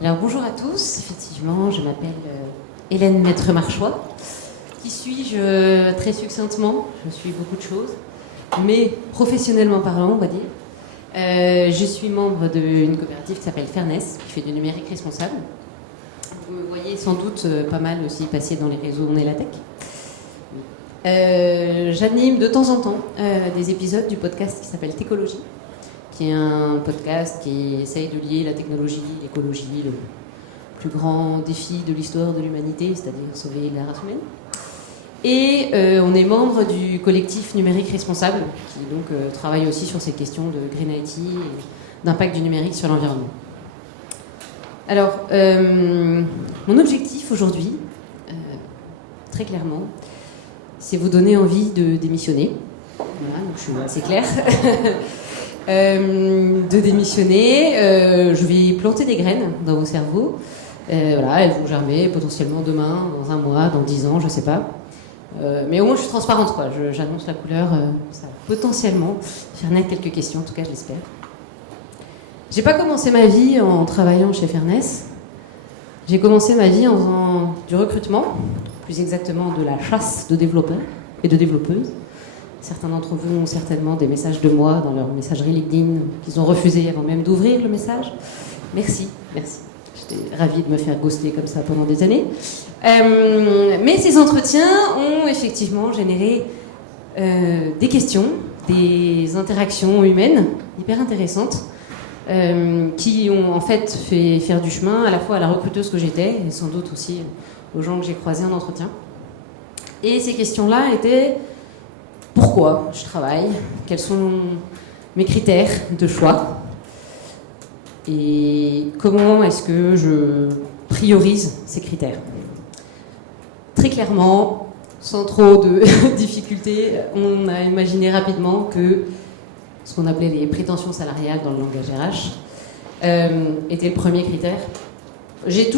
Alors bonjour à tous, effectivement, je m'appelle Hélène Maître-Marchois. Qui suis-je très succinctement? Je suis beaucoup de choses, mais professionnellement parlant, on va dire. Je suis membre d'une coopérative qui s'appelle Fairness, qui fait du numérique responsable. Vous me voyez sans doute pas mal aussi passer dans les réseaux On est la tech. J'anime de temps en temps des épisodes du podcast qui s'appelle Técologie, qui est un podcast qui essaye de lier la technologie, l'écologie, le plus grand défi de l'histoire de l'humanité, c'est-à-dire sauver la race humaine. Et on est membre du collectif numérique responsable, qui donc travaille aussi sur ces questions de Green IT et d'impact du numérique sur l'environnement. Alors, mon objectif aujourd'hui, très clairement, c'est vous donner envie de démissionner. Voilà, donc je suis assez claire. De démissionner, je vais planter des graines dans vos cerveaux. Voilà, elles vont germer potentiellement demain, dans un mois, dans 10 ans, je sais pas. Mais au moins je suis transparente, quoi. J'annonce la couleur, ça va potentiellement faire naître quelques questions, en tout cas je l'espère. J'ai pas commencé ma vie en travaillant chez Fairness. J'ai commencé ma vie en faisant du recrutement, plus exactement de la chasse de développeurs et de développeuses. Certains d'entre vous ont certainement des messages de moi dans leur messagerie LinkedIn qu'ils ont refusé avant même d'ouvrir le message. Merci. J'étais ravie de me faire ghoster comme ça pendant des années. Mais ces entretiens ont effectivement généré des questions, des interactions humaines hyper intéressantes qui ont en fait fait faire du chemin à la fois à la recruteuse que j'étais et sans doute aussi aux gens que j'ai croisés en entretien. Et ces questions-là étaient: pourquoi je travaille? Quels sont mes critères de choix? Et comment est-ce que je priorise ces critères? Très clairement, sans trop de difficultés, on a imaginé rapidement que ce qu'on appelait les prétentions salariales dans le langage RH était le premier critère. J'ai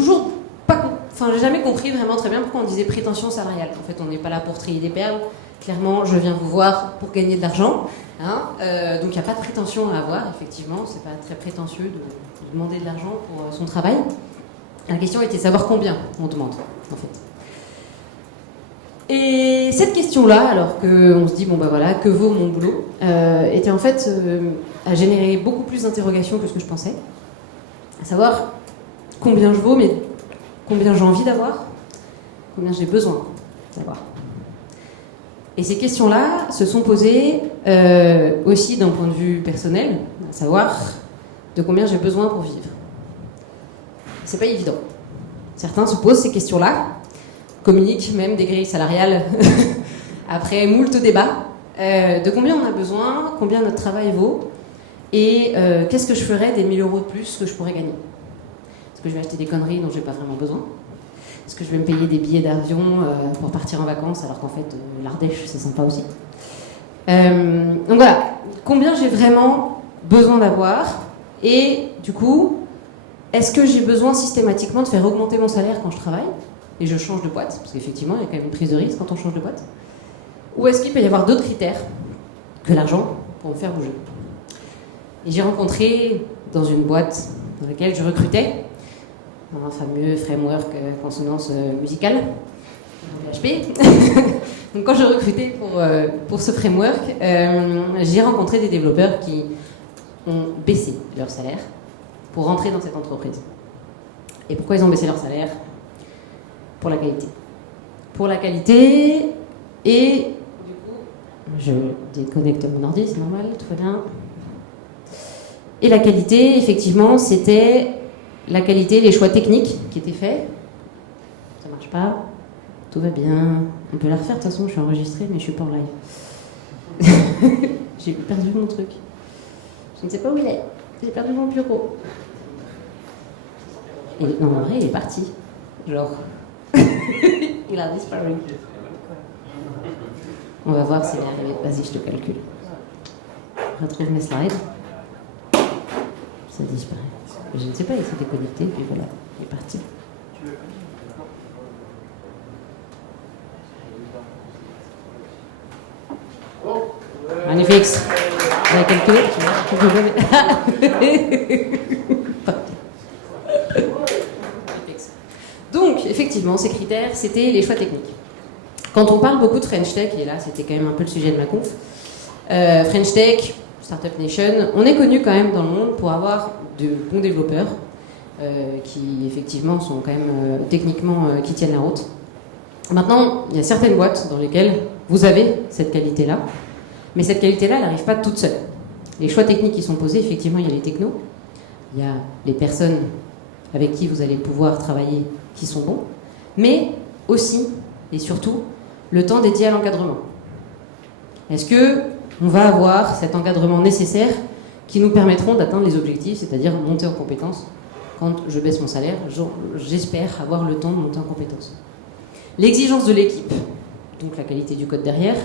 jamais compris vraiment très bien pourquoi on disait prétention salariale. En fait, on n'est pas là pour trier des perles. Clairement, je viens vous voir pour gagner de l'argent. Donc, il n'y a pas de prétention à avoir, effectivement. C'est pas très prétentieux de demander de l'argent pour son travail. La question était de savoir combien on demande, en fait. Et cette question-là, alors qu'on se dit, bon, bah voilà, que vaut mon boulot, était en fait à générer beaucoup plus d'interrogations que ce que je pensais. À savoir combien je vaux, mais combien j'ai envie d'avoir, combien j'ai besoin d'avoir. Et ces questions-là se sont posées aussi d'un point de vue personnel, à savoir de combien j'ai besoin pour vivre. C'est pas évident. Certains se posent ces questions-là, communiquent même des grilles salariales après moult débats, de combien on a besoin, combien notre travail vaut, et qu'est-ce que je ferais des 1 000 € de plus que je pourrais gagner. Est-ce que je vais acheter des conneries dont j'ai pas vraiment besoin? Est-ce que je vais me payer des billets d'avion pour partir en vacances alors qu'en fait l'Ardèche c'est sympa aussi? Donc voilà, combien j'ai vraiment besoin d'avoir, et du coup, est-ce que j'ai besoin systématiquement de faire augmenter mon salaire quand je travaille et je change de boîte? Parce qu'effectivement, il y a quand même une prise de risque quand on change de boîte. Ou est-ce qu'il peut y avoir d'autres critères que l'argent pour me faire bouger? Et j'ai rencontré dans une boîte dans laquelle je recrutais, dans un fameux framework consonance musicale, PHP. Donc quand je recrutais pour ce framework, j'ai rencontré des développeurs qui ont baissé leur salaire pour rentrer dans cette entreprise. Et pourquoi ils ont baissé leur salaire? Pour la qualité. Pour la qualité, et du coup, je déconnecte mon ordi, c'est normal, tout va bien. Et la qualité, effectivement, c'était la qualité, les choix techniques qui étaient faits. Ça marche pas, tout va bien. On peut la refaire, de toute façon, je suis enregistrée, mais je suis pas en live. J'ai perdu mon truc. Je ne sais pas où il est. J'ai perdu mon bureau. Et non, en vrai, il est parti. Genre, il a disparu. On va voir s'il est arrivé. Vas-y, je te calcule. Je retrouve mes slides. Ça disparaît. Je ne sais pas, il s'est déconnecté, puis voilà, il est parti. Magnifique. Vous avez calculé? effectivement, ces critères, c'était les choix techniques. Quand on parle beaucoup de French Tech, et là c'était quand même un peu le sujet de ma conf, French Tech, Startup Nation, on est connu quand même dans le monde pour avoir de bons développeurs qui effectivement sont quand même techniquement qui tiennent la route. Maintenant, il y a certaines boîtes dans lesquelles vous avez cette qualité-là, mais cette qualité-là, elle n'arrive pas toute seule. Les choix techniques qui sont posés, effectivement, il y a les technos, il y a les personnes avec qui vous allez pouvoir travailler qui sont bons, mais aussi et surtout le temps dédié à l'encadrement. Est-ce qu'on va avoir cet encadrement nécessaire qui nous permettront d'atteindre les objectifs, c'est-à-dire monter en compétences? Quand je baisse mon salaire, j'espère avoir le temps de monter en compétences. L'exigence de l'équipe, donc la qualité du code derrière,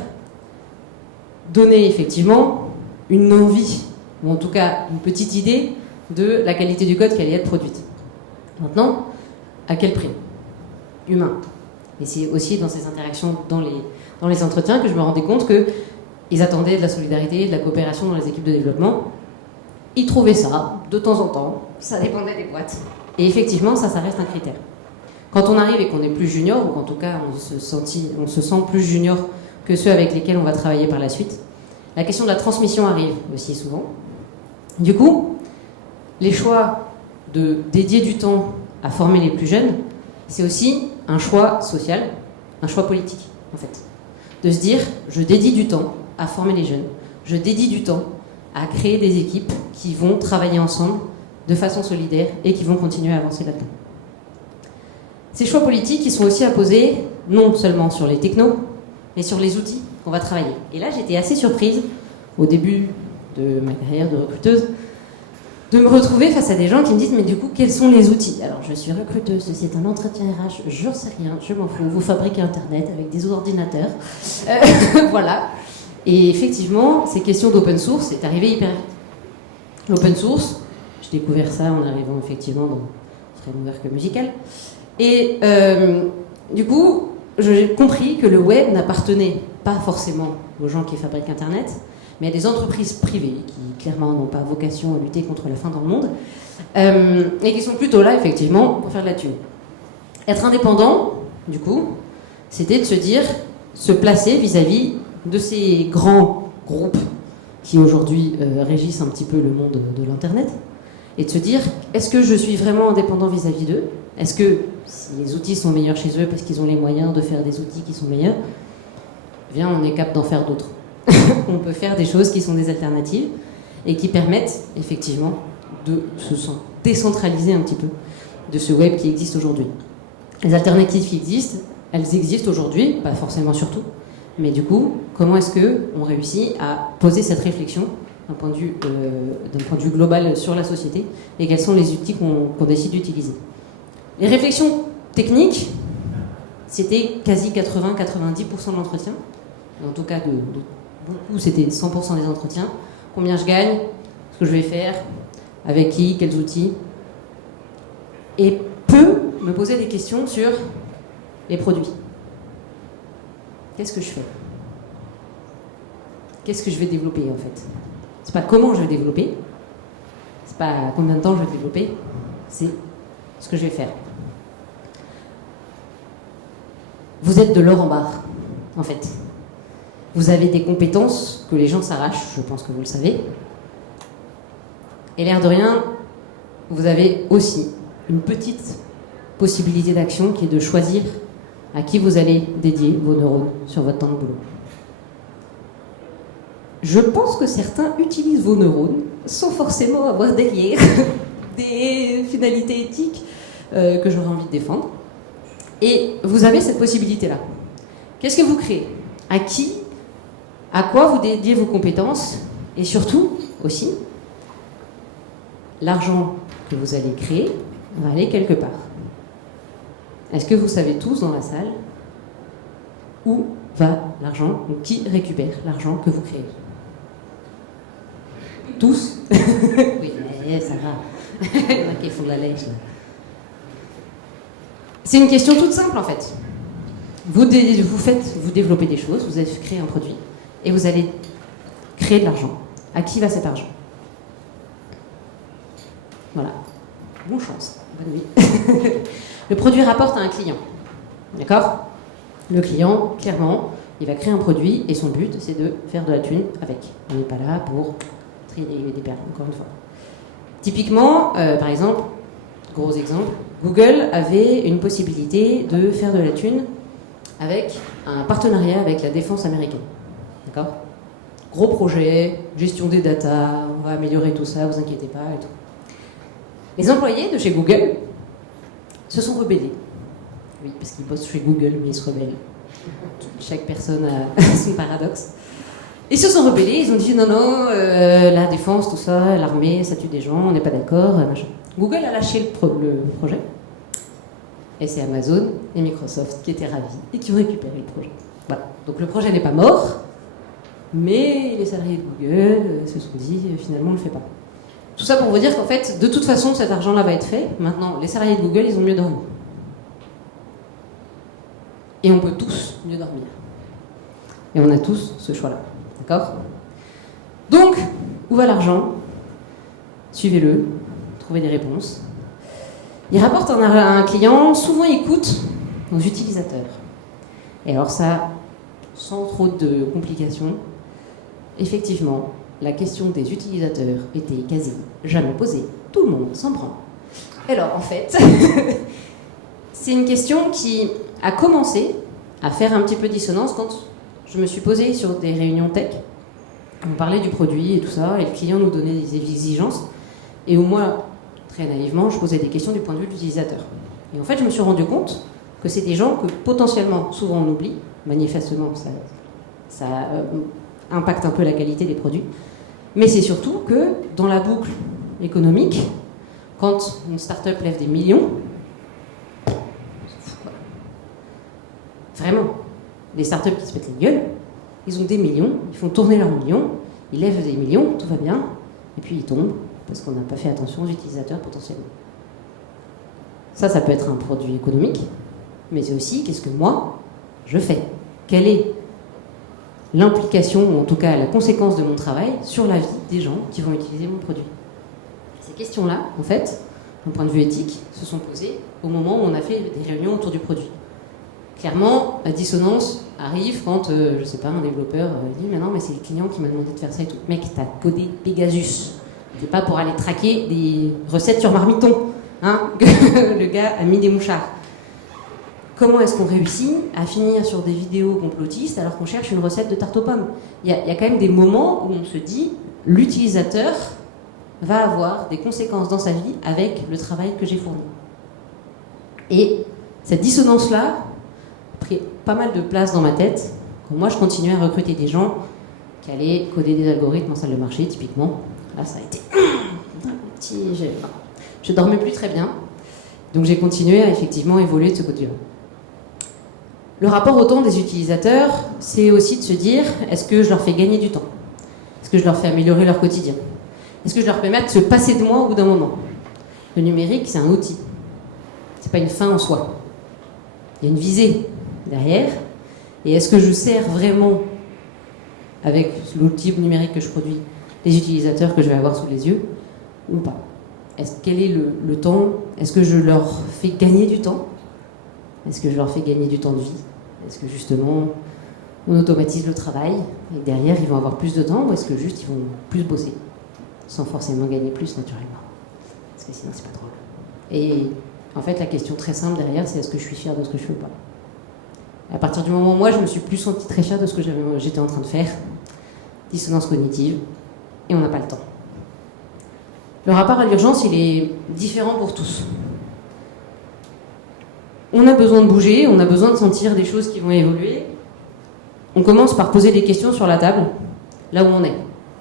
donner effectivement une envie, ou en tout cas une petite idée de la qualité du code qui allait être produite. Maintenant, à quel prix? Humain. Et c'est aussi dans ces interactions, dans les entretiens, que je me rendais compte qu'ils attendaient de la solidarité, de la coopération dans les équipes de développement. Ils trouvaient ça, de temps en temps, ça dépendait des boîtes. Et effectivement, ça reste un critère. Quand on arrive et qu'on est plus junior, ou qu'en tout cas on se sent plus junior que ceux avec lesquels on va travailler par la suite, la question de la transmission arrive aussi souvent. Du coup, les choix de dédier du temps à former les plus jeunes, c'est aussi un choix social, un choix politique, en fait. De se dire, je dédie du temps à former les jeunes, je dédie du temps à créer des équipes qui vont travailler ensemble de façon solidaire et qui vont continuer à avancer là-dedans. Ces choix politiques, ils sont aussi à poser non seulement sur les technos, mais sur les outils qu'on va travailler. Et là, j'étais assez surprise, au début de ma carrière de recruteuse, de me retrouver face à des gens qui me disent « Mais du coup, quels sont les outils ?» Alors, je suis recruteuse, ceci est un entretien RH, j'en sais rien, je m'en fous, vous fabriquez Internet avec des ordinateurs. Voilà. Et effectivement, ces questions d'open source, c'est arrivé hyper vite. L'open source, j'ai découvert ça en arrivant effectivement dans le framework musical. Et du coup, j'ai compris que le web n'appartenait pas forcément aux gens qui fabriquent Internet, mais à des entreprises privées qui clairement n'ont pas vocation à lutter contre la faim dans le monde, et qui sont plutôt là effectivement pour faire de la thune. Être indépendant, du coup, c'était de se dire, se placer vis-à-vis de ces grands groupes qui aujourd'hui régissent un petit peu le monde de l'Internet, et de se dire, est-ce que je suis vraiment indépendant vis-à-vis d'eux? Est-ce que si les outils sont meilleurs chez eux parce qu'ils ont les moyens de faire des outils qui sont meilleurs, eh bien on est capable d'en faire d'autres. On peut faire des choses qui sont des alternatives et qui permettent effectivement de se décentraliser un petit peu de ce web qui existe aujourd'hui. Les alternatives qui existent, elles existent aujourd'hui, pas forcément surtout, mais du coup, comment est-ce qu'on réussit à poser cette réflexion d'un point de vue global sur la société et quels sont les outils qu'on décide d'utiliser. Les réflexions techniques, c'était quasi 80-90% de l'entretien. En tout cas, beaucoup, c'était 100% des entretiens. Combien je gagne, ce que je vais faire, avec qui, quels outils. Et peu me poser des questions sur les produits. Qu'est-ce que je fais? Qu'est-ce que je vais développer, en fait? C'est pas comment je vais développer, c'est pas combien de temps je vais développer, c'est ce que je vais faire. Vous êtes de l'or en barre, en fait. Vous avez des compétences que les gens s'arrachent, je pense que vous le savez. Et l'air de rien, vous avez aussi une petite possibilité d'action qui est de choisir à qui vous allez dédier vos neurones sur votre temps de boulot. Je pense que certains utilisent vos neurones sans forcément avoir derrière des finalités éthiques que j'aurais envie de défendre. Et vous avez cette possibilité-là. Qu'est-ce que vous créez? À qui? À quoi vous dédiez vos compétences? Et surtout, aussi, l'argent que vous allez créer va aller quelque part. Est-ce que vous savez tous dans la salle où va l'argent, ou qui récupère l'argent que vous créez? Tous? Oui, mais ça va. Il y en a qui font de la lèche, là. C'est une question toute simple, en fait. Vous développez des choses, vous avez créé un produit, et vous allez créer de l'argent. À qui va cet argent? Voilà. Bonne chance. bonne nuit. Le produit rapporte à un client. D'accord? Le client, clairement, il va créer un produit et son but, c'est de faire de la thune avec. On n'est pas là pour trier des perles, encore une fois. Typiquement, par exemple, gros exemple, Google avait une possibilité de faire de la thune avec un partenariat avec la défense américaine. D'accord? Gros projet, gestion des datas, on va améliorer tout ça, vous inquiétez pas et tout. Les employés de chez Google se sont rebellés. Oui, parce qu'ils bossent chez Google, mais ils se rebellent. Chaque personne a son paradoxe. Ils se sont rebellés, ils ont dit non, non, la défense, tout ça, l'armée, ça tue des gens, on n'est pas d'accord, machin. Google a lâché le projet. Et c'est Amazon et Microsoft qui étaient ravis et qui ont récupéré le projet. Voilà. Donc le projet n'est pas mort, mais les salariés de Google se sont dit finalement on ne le fait pas. Tout ça pour vous dire qu'en fait, de toute façon, cet argent-là va être fait. Maintenant, les salariés de Google, ils ont mieux dormi. Et on peut tous mieux dormir. Et on a tous ce choix-là. D'accord? Donc, où va l'argent? Suivez-le, trouvez des réponses. Il rapporte à un client, souvent il coûte aux utilisateurs. Et alors ça, sans trop de complications, effectivement, la question des utilisateurs était quasi jamais posée. Tout le monde s'en prend. Alors en fait, c'est une question qui a commencé à faire un petit peu dissonance quand je me suis posée sur des réunions tech. On parlait du produit et tout ça, et le client nous donnait des exigences. Et où moi, très naïvement, je posais des questions du point de vue de l'utilisateur. Et en fait, je me suis rendu compte que c'est des gens que potentiellement, souvent on oublie, manifestement, ça impacte un peu la qualité des produits. Mais c'est surtout que dans la boucle économique, quand une start-up lève des millions, c'est fou quoi. Vraiment, les start-up qui se pètent les gueules, ils ont des millions, ils font tourner leurs millions, ils lèvent des millions, tout va bien, et puis ils tombent parce qu'on n'a pas fait attention aux utilisateurs potentiellement. Ça peut être un produit économique, mais c'est aussi qu'est-ce que moi, je fais. Quelle est l'implication, ou en tout cas la conséquence de mon travail sur la vie des gens qui vont utiliser mon produit. Ces questions-là, en fait, d'un point de vue éthique, se sont posées au moment où on a fait des réunions autour du produit. Clairement, la dissonance arrive quand, je sais pas, un développeur dit « Mais non, mais c'est le client qui m'a demandé de faire ça et tout. » Mec, t'as codé Pegasus. C'est pas pour aller traquer des recettes sur Marmiton, hein, que le gars a mis des mouchards. Comment est-ce qu'on réussit à finir sur des vidéos complotistes alors qu'on cherche une recette de tarte aux pommes? Il y a quand même des moments où on se dit l'utilisateur va avoir des conséquences dans sa vie avec le travail que j'ai fourni. Et cette dissonance-là a pris pas mal de place dans ma tête quand moi je continuais à recruter des gens qui allaient coder des algorithmes en salle de marché, typiquement. Là, ça a été un petit... Je dormais plus très bien, donc j'ai continué à effectivement évoluer de ce côté-là. Le rapport au temps des utilisateurs, c'est aussi de se dire, est-ce que je leur fais gagner du temps? Est-ce que je leur fais améliorer leur quotidien? Est-ce que je leur permets de se passer de moi au bout d'un moment? Le numérique, c'est un outil. C'est pas une fin en soi. Il y a une visée derrière. Et est-ce que je sers vraiment, avec l'outil numérique que je produis, les utilisateurs que je vais avoir sous les yeux ou pas? Quel est le temps? Est-ce que je leur fais gagner du temps? Est-ce que je leur fais gagner du temps de vie? Est-ce que justement on automatise le travail et derrière ils vont avoir plus de temps, ou est-ce que juste ils vont plus bosser sans forcément gagner plus naturellement? Parce que sinon c'est pas drôle. Et en fait la question très simple derrière, c'est est-ce que je suis fière de ce que je fais ou pas? À partir du moment où moi je me suis plus sentie très fière de ce que j'étais en train de faire, dissonance cognitive, et on n'a pas le temps. Le rapport à l'urgence, il est différent pour tous. On a besoin de bouger, on a besoin de sentir des choses qui vont évoluer. On commence par poser des questions sur la table, là où on est,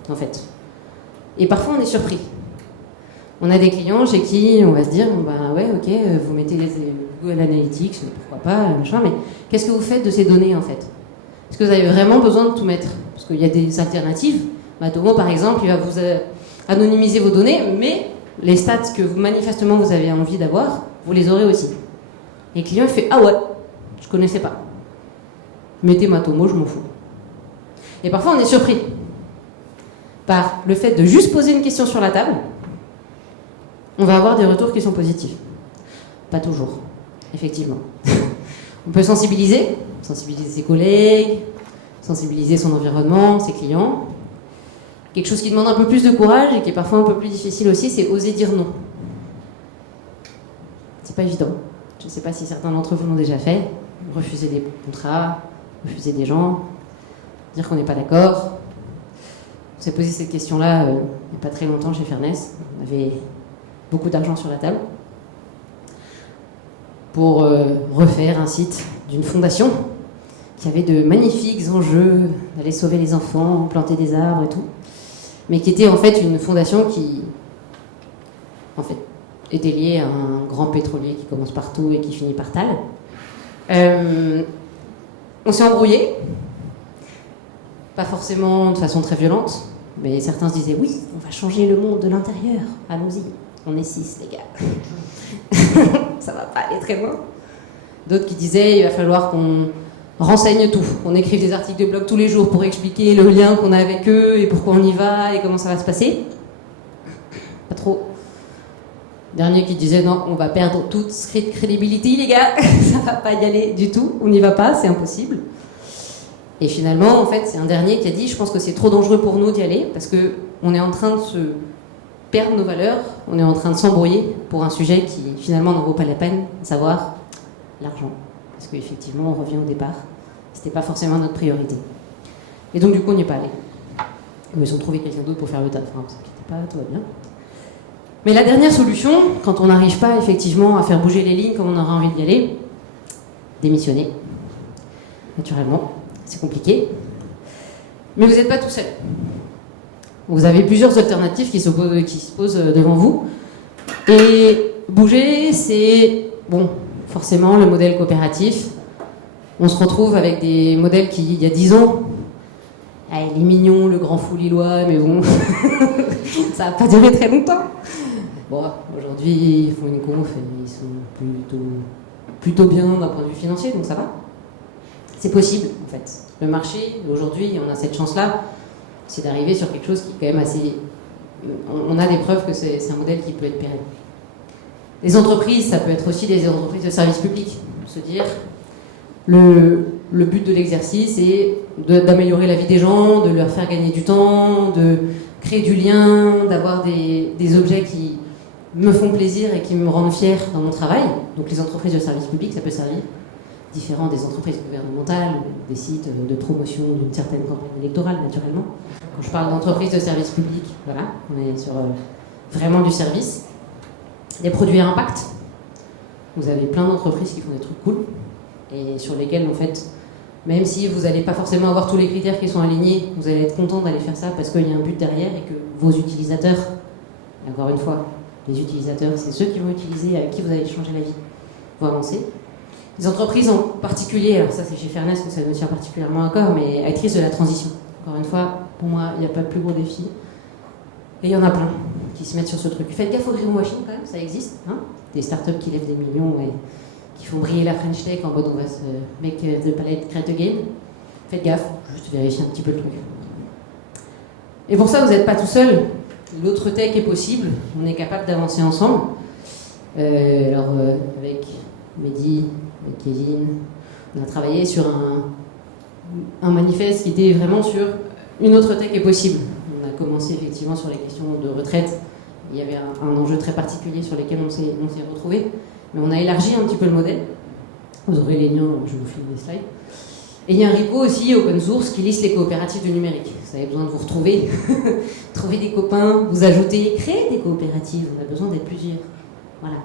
en fait. Et parfois, on est surpris. On a des clients chez qui on va se dire, bon ben ouais, ok, vous mettez les Google Analytics, pourquoi pas, machin, mais qu'est-ce que vous faites de ces données, en fait? Est-ce que vous avez vraiment besoin de tout mettre? Parce qu'il y a des alternatives. Matomo, par exemple, il va vous anonymiser vos données, mais les stats que manifestement vous avez envie d'avoir, vous les aurez aussi. Et le client il fait « Ah ouais, je connaissais pas. Mettez Matomo, je m'en fous. » Et parfois on est surpris par le fait de juste poser une question sur la table. On va avoir des retours qui sont positifs. pas toujours, effectivement. On peut sensibiliser ses collègues, sensibiliser son environnement, ses clients. Quelque chose qui demande un peu plus de courage et qui est parfois un peu plus difficile aussi, c'est oser dire non. C'est pas évident. Je ne sais pas si certains d'entre vous l'ont déjà fait. Refuser des contrats, refuser des gens, dire qu'on n'est pas d'accord. On s'est posé cette question-là il n'y a pas très longtemps chez Fairness. On avait beaucoup d'argent sur la table pour refaire un site d'une fondation qui avait de magnifiques enjeux d'aller sauver les enfants, planter des arbres et tout, mais qui était en fait une fondation qui en fait était liée à un grand pétrolier qui commence partout et qui finit par Tal. On s'est embrouillé, pas forcément de façon très violente, mais certains se disaient oui, on va changer le monde de l'intérieur, allons-y, on est 6 les gars, ça va pas aller très loin. D'autres qui disaient il va falloir qu'on renseigne tout, qu'on écrive des articles de blog tous les jours pour expliquer le lien qu'on a avec eux et pourquoi on y va et comment ça va se passer. Pas trop. Dernier qui disait non, on va perdre toute crédibilité les gars, ça va pas y aller du tout, on n'y va pas, c'est impossible. Et finalement, en fait, c'est un dernier qui a dit je pense que c'est trop dangereux pour nous d'y aller parce qu'on est en train de se perdre nos valeurs, on est en train de s'embrouiller pour un sujet qui finalement n'en vaut pas la peine, à savoir l'argent. Parce qu'effectivement, on revient au départ, c'était pas forcément notre priorité. Et donc du coup, on n'y est pas allé. Ils ont trouvé quelqu'un d'autre pour faire le taf, ne vous inquiétez pas, tout va bien. Mais la dernière solution, quand on n'arrive pas effectivement à faire bouger les lignes comme on aurait envie d'y aller, démissionner. Naturellement, c'est compliqué. Mais vous n'êtes pas tout seul. Vous avez plusieurs alternatives qui se posent devant vous. Et bouger, c'est, bon, forcément le modèle coopératif. On se retrouve avec des modèles qui, il y a 10 ans, il est mignon, le grand fou lillois, mais bon, ça n'a pas duré très longtemps. Bon, aujourd'hui, ils font une conf et ils sont plutôt bien d'un point de vue financier, donc ça va. C'est possible, en fait. Le marché, aujourd'hui, on a cette chance-là, c'est d'arriver sur quelque chose qui est quand même assez... On a des preuves que c'est un modèle qui peut être pérenne. Les entreprises, ça peut être aussi des entreprises de service public. Se dire, le but de l'exercice est d'améliorer la vie des gens, de leur faire gagner du temps, de créer du lien, d'avoir des objets qui me font plaisir et qui me rendent fier dans mon travail. Donc les entreprises de service public, ça peut servir différent des entreprises gouvernementales, des sites de promotion d'une certaine campagne électorale, naturellement. Quand je parle d'entreprises de service public, voilà, on est sur vraiment du service. Des produits à impact. Vous avez plein d'entreprises qui font des trucs cool et sur lesquels, en fait, même si vous n'allez pas forcément avoir tous les critères qui sont alignés, vous allez être content d'aller faire ça parce qu'il y a un but derrière et que vos utilisateurs, et encore une fois, les utilisateurs, c'est ceux qui vont utiliser, avec qui vous allez changer la vie, vont avancer. Les entreprises en particulier, alors ça c'est chez Fairness que ça me tient particulièrement à cœur, mais actrices de la transition. Encore une fois, pour moi, il n'y a pas de plus gros défi. Et il y en a plein qui se mettent sur ce truc. Faites gaffe au greenwashing quand même, ça existe. Hein, des startups qui lèvent des millions et qui font briller la French Tech en mode on va se make the palette great again. Faites gaffe, juste vérifier un petit peu le truc. Et pour ça, vous n'êtes pas tout seul. L'autre tech est possible, on est capable d'avancer ensemble. Avec Mehdi, avec Kevin, on a travaillé sur un manifeste qui était vraiment sur une autre tech est possible. On a commencé effectivement sur les questions de retraite. Il y avait un enjeu très particulier sur lequel on s'est retrouvés. Mais on a élargi un petit peu le modèle. Vous aurez les liens, je vous filme les slides. Et il y a un repo aussi open source qui liste les coopératives du numérique. Vous avez besoin de vous retrouver, trouver des copains, vous ajouter, créer des coopératives. On a besoin d'être plusieurs. Voilà.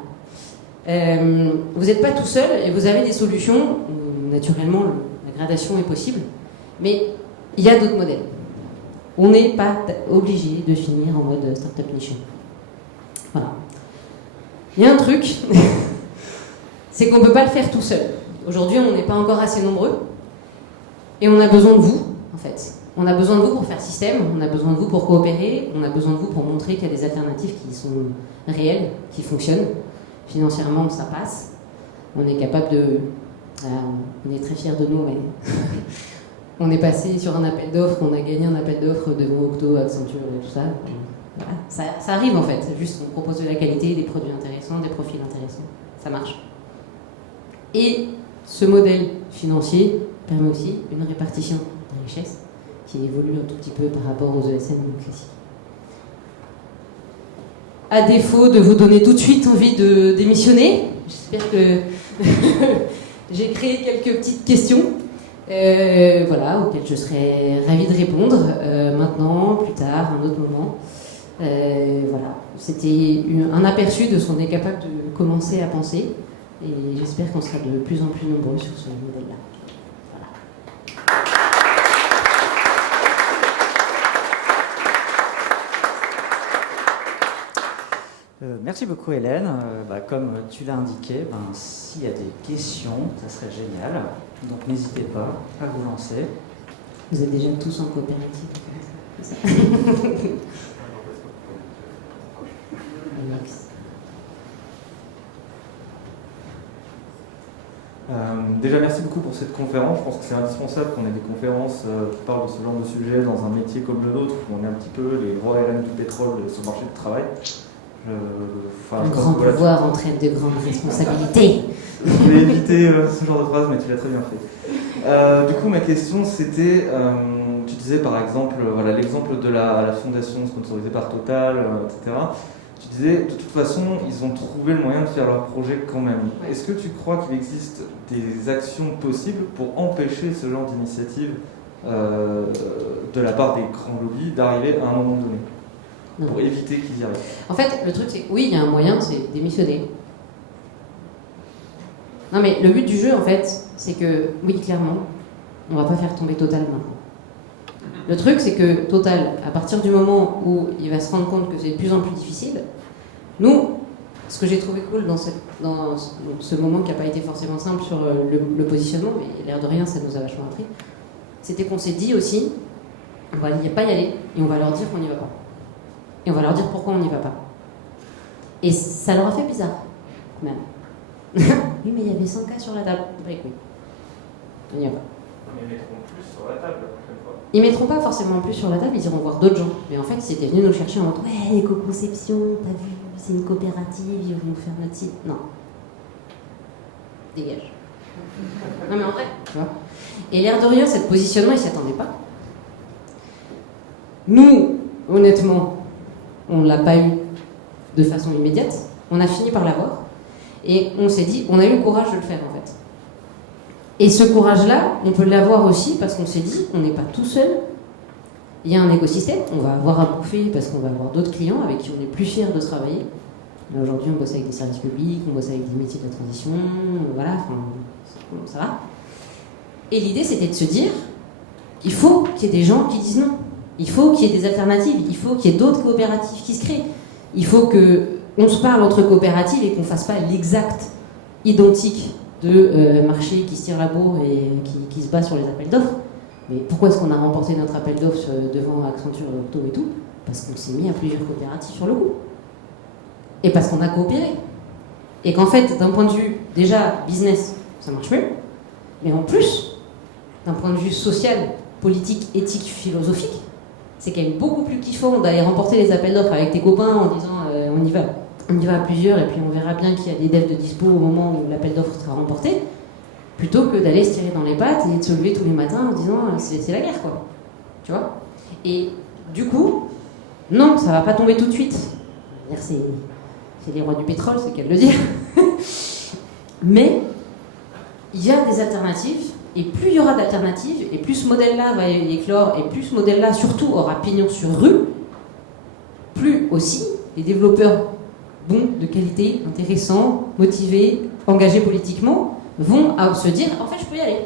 Vous n'êtes pas tout seul et vous avez des solutions. Naturellement, la gradation est possible. Mais il y a d'autres modèles. On n'est pas obligé de finir en mode Startup Nation. Voilà. Il y a un truc, c'est qu'on ne peut pas le faire tout seul. Aujourd'hui, on n'est pas encore assez nombreux. Et on a besoin de vous, en fait. On a besoin de vous pour faire système, on a besoin de vous pour coopérer, on a besoin de vous pour montrer qu'il y a des alternatives qui sont réelles, qui fonctionnent. Financièrement, ça passe. On est capable de... on est très fiers de nous, mais... on est passé sur un appel d'offres, on a gagné un appel d'offres devant Octo, Accenture et tout ça. Voilà. Ça arrive en fait, juste on propose de la qualité, des produits intéressants, des profils intéressants, ça marche. Et ce modèle financier permet aussi une répartition des richesses qui évolue un tout petit peu par rapport aux ESN classiques. À défaut de vous donner tout de suite envie de démissionner, j'espère que j'ai créé quelques petites questions voilà, auxquelles je serais ravie de répondre maintenant, plus tard, un autre moment. Voilà. C'était un aperçu de ce qu'on est capable de commencer à penser et j'espère qu'on sera de plus en plus nombreux sur ce modèle-là. Merci beaucoup Hélène. Comme tu l'as indiqué, s'il y a des questions, ça serait génial. Donc n'hésitez pas à vous lancer. Vous êtes déjà tous en coopérative. C'est ça. Déjà, merci beaucoup pour cette conférence. Je pense que c'est indispensable qu'on ait des conférences qui parlent de ce genre de sujet dans un métier comme le nôtre, où on est un petit peu les rois et reines du pétrole sur le marché du travail. Le grand pouvoir entraîne de grandes responsabilités. Je vais éviter ce genre de phrase, mais tu l'as très bien fait. Du coup, ma question, c'était, tu disais par exemple, l'exemple de la fondation sponsorisée par Total, etc. Tu disais, de toute façon, ils ont trouvé le moyen de faire leur projet quand même. Ouais. Est-ce que tu crois qu'il existe des actions possibles pour empêcher ce genre d'initiative de la part des grands lobbies d'arriver à un moment donné ? Non. Pour éviter qu'ils y arrivent. En fait, le truc, c'est que oui, il y a un moyen, c'est démissionner. Non, mais le but du jeu, en fait, c'est que, oui, clairement, on va pas faire tomber Total maintenant. Le truc, c'est que Total, à partir du moment où il va se rendre compte que c'est de plus en plus difficile, nous, ce que j'ai trouvé cool dans ce moment qui n'a pas été forcément simple sur le positionnement, mais l'air de rien, ça nous a vachement appris, c'était qu'on s'est dit aussi, on va pas y aller, et on va leur dire qu'on n'y va pas. Et on va leur dire pourquoi on n'y va pas. Et ça leur a fait bizarre, quand même. Oui, mais il y avait 100 cas sur la table. Bah, oui. On n'y va pas. Mais ils mettront plus sur la table la prochaine fois. Ils mettront pas forcément plus sur la table, ils iront voir d'autres gens. Mais en fait, ils étaient venus nous chercher en mode ouais, l'éco-conception, t'as vu, c'est une coopérative, ils vont nous faire notre site. Non. Dégage. Non, mais en vrai, tu vois. Et l'air de rien, ce positionnement, ils s'y attendaient pas. Nous, honnêtement, on ne l'a pas eu de façon immédiate. On a fini par l'avoir. Et on s'est dit, on a eu le courage de le faire en fait. Et ce courage-là, on peut l'avoir aussi parce qu'on s'est dit, on n'est pas tout seul. Il y a un écosystème, on va avoir à bouffer parce qu'on va avoir d'autres clients avec qui on est plus fiers de travailler. Aujourd'hui, on bosse avec des services publics, on bosse avec des métiers de la transition, voilà, ça va. Et l'idée, c'était de se dire, il faut qu'il y ait des gens qui disent non. Il faut qu'il y ait des alternatives, il faut qu'il y ait d'autres coopératives qui se créent. Il faut qu'on se parle entre coopératives et qu'on ne fasse pas l'exact identique de marché qui se tire la bourre et qui se bat sur les appels d'offres. Mais pourquoi est-ce qu'on a remporté notre appel d'offres devant Accenture, Octo et tout ? Parce qu'on s'est mis à plusieurs coopératives sur le coup. Et parce qu'on a coopéré. Et qu'en fait, d'un point de vue, déjà, business, ça marche mieux. Mais en plus, d'un point de vue social, politique, éthique, philosophique, c'est quand même beaucoup plus kiffant d'aller remporter les appels d'offres avec tes copains en disant on y va à plusieurs et puis on verra bien qu'il y a des devs de dispo au moment où l'appel d'offres sera remporté, plutôt que d'aller se tirer dans les pattes et de se lever tous les matins en disant c'est la guerre quoi. Tu vois ? Et du coup, non, ça va pas tomber tout de suite. C'est les rois du pétrole, c'est qu'à le dire. Mais il y a des alternatives. Et plus il y aura d'alternatives, et plus ce modèle-là va éclore, et plus ce modèle-là surtout aura pignon sur rue, plus aussi les développeurs bons, de qualité, intéressants, motivés, engagés politiquement, vont se dire en fait je peux y aller.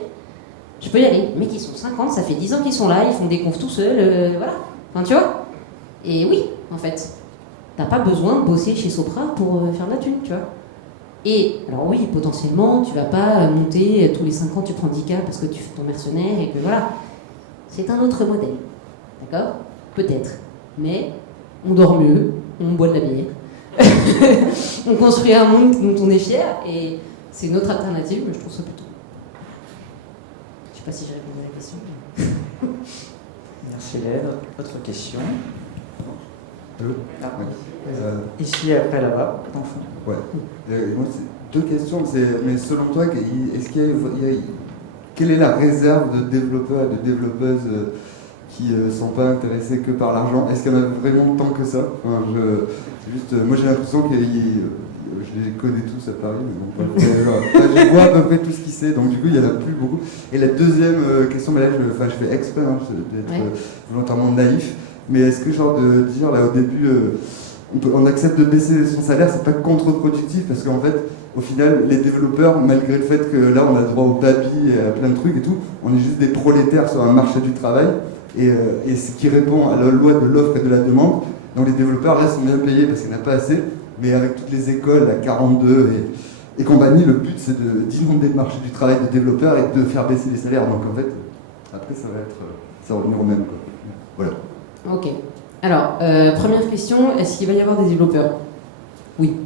Je peux y aller. Les mecs ils sont 50, ça fait 10 ans qu'ils sont là, ils font des confs tout seuls, voilà. Enfin tu vois. Et oui, en fait, t'as pas besoin de bosser chez Sopra pour faire de la thune, tu vois. Et alors oui, potentiellement, tu vas pas monter tous les 5 ans, tu prends 10 cas parce que tu fais ton mercenaire et que voilà. C'est un autre modèle. D'accord ? Peut-être. Mais on dort mieux, on boit de la bière. On construit un monde dont on est fier et c'est une autre alternative, mais je trouve ça plutôt. Je sais pas si j'ai répondu à la question. Merci Hélène. Autre question ? Allô. Ah, Ouais. Ici, après, là-bas, dans le fond. Ouais. Moi, c'est deux questions. Mais selon toi, est-ce qu'il y a- quelle est la réserve de développeurs et de développeuses qui ne sont pas intéressés que par l'argent? Est-ce qu'il y en a vraiment tant que ça? Moi, j'ai l'impression que je les connais tous à Paris, mais bon, je vois à peu près tout ce qui c'est, donc du coup, il n'y en a plus beaucoup. Et la deuxième question, mais là, je fais exprès d'être volontairement naïf, mais est-ce que, genre, de dire là au début, on accepte de baisser son salaire, c'est pas contre-productif, parce qu'en fait, au final, les développeurs, malgré le fait que là, on a droit au baby et à plein de trucs et tout, on est juste des prolétaires sur un marché du travail, et ce qui répond à la loi de l'offre et de la demande. Donc les développeurs, là, sont bien payés parce qu'il n'y en a pas assez, mais avec toutes les écoles, la 42 et compagnie, le but, c'est d'inonder le marché du travail de développeurs et de faire baisser les salaires. Donc en fait, après, ça va revenir au même, quoi. Voilà. Ok. Alors, première question, est-ce qu'il va y avoir des développeurs? Oui.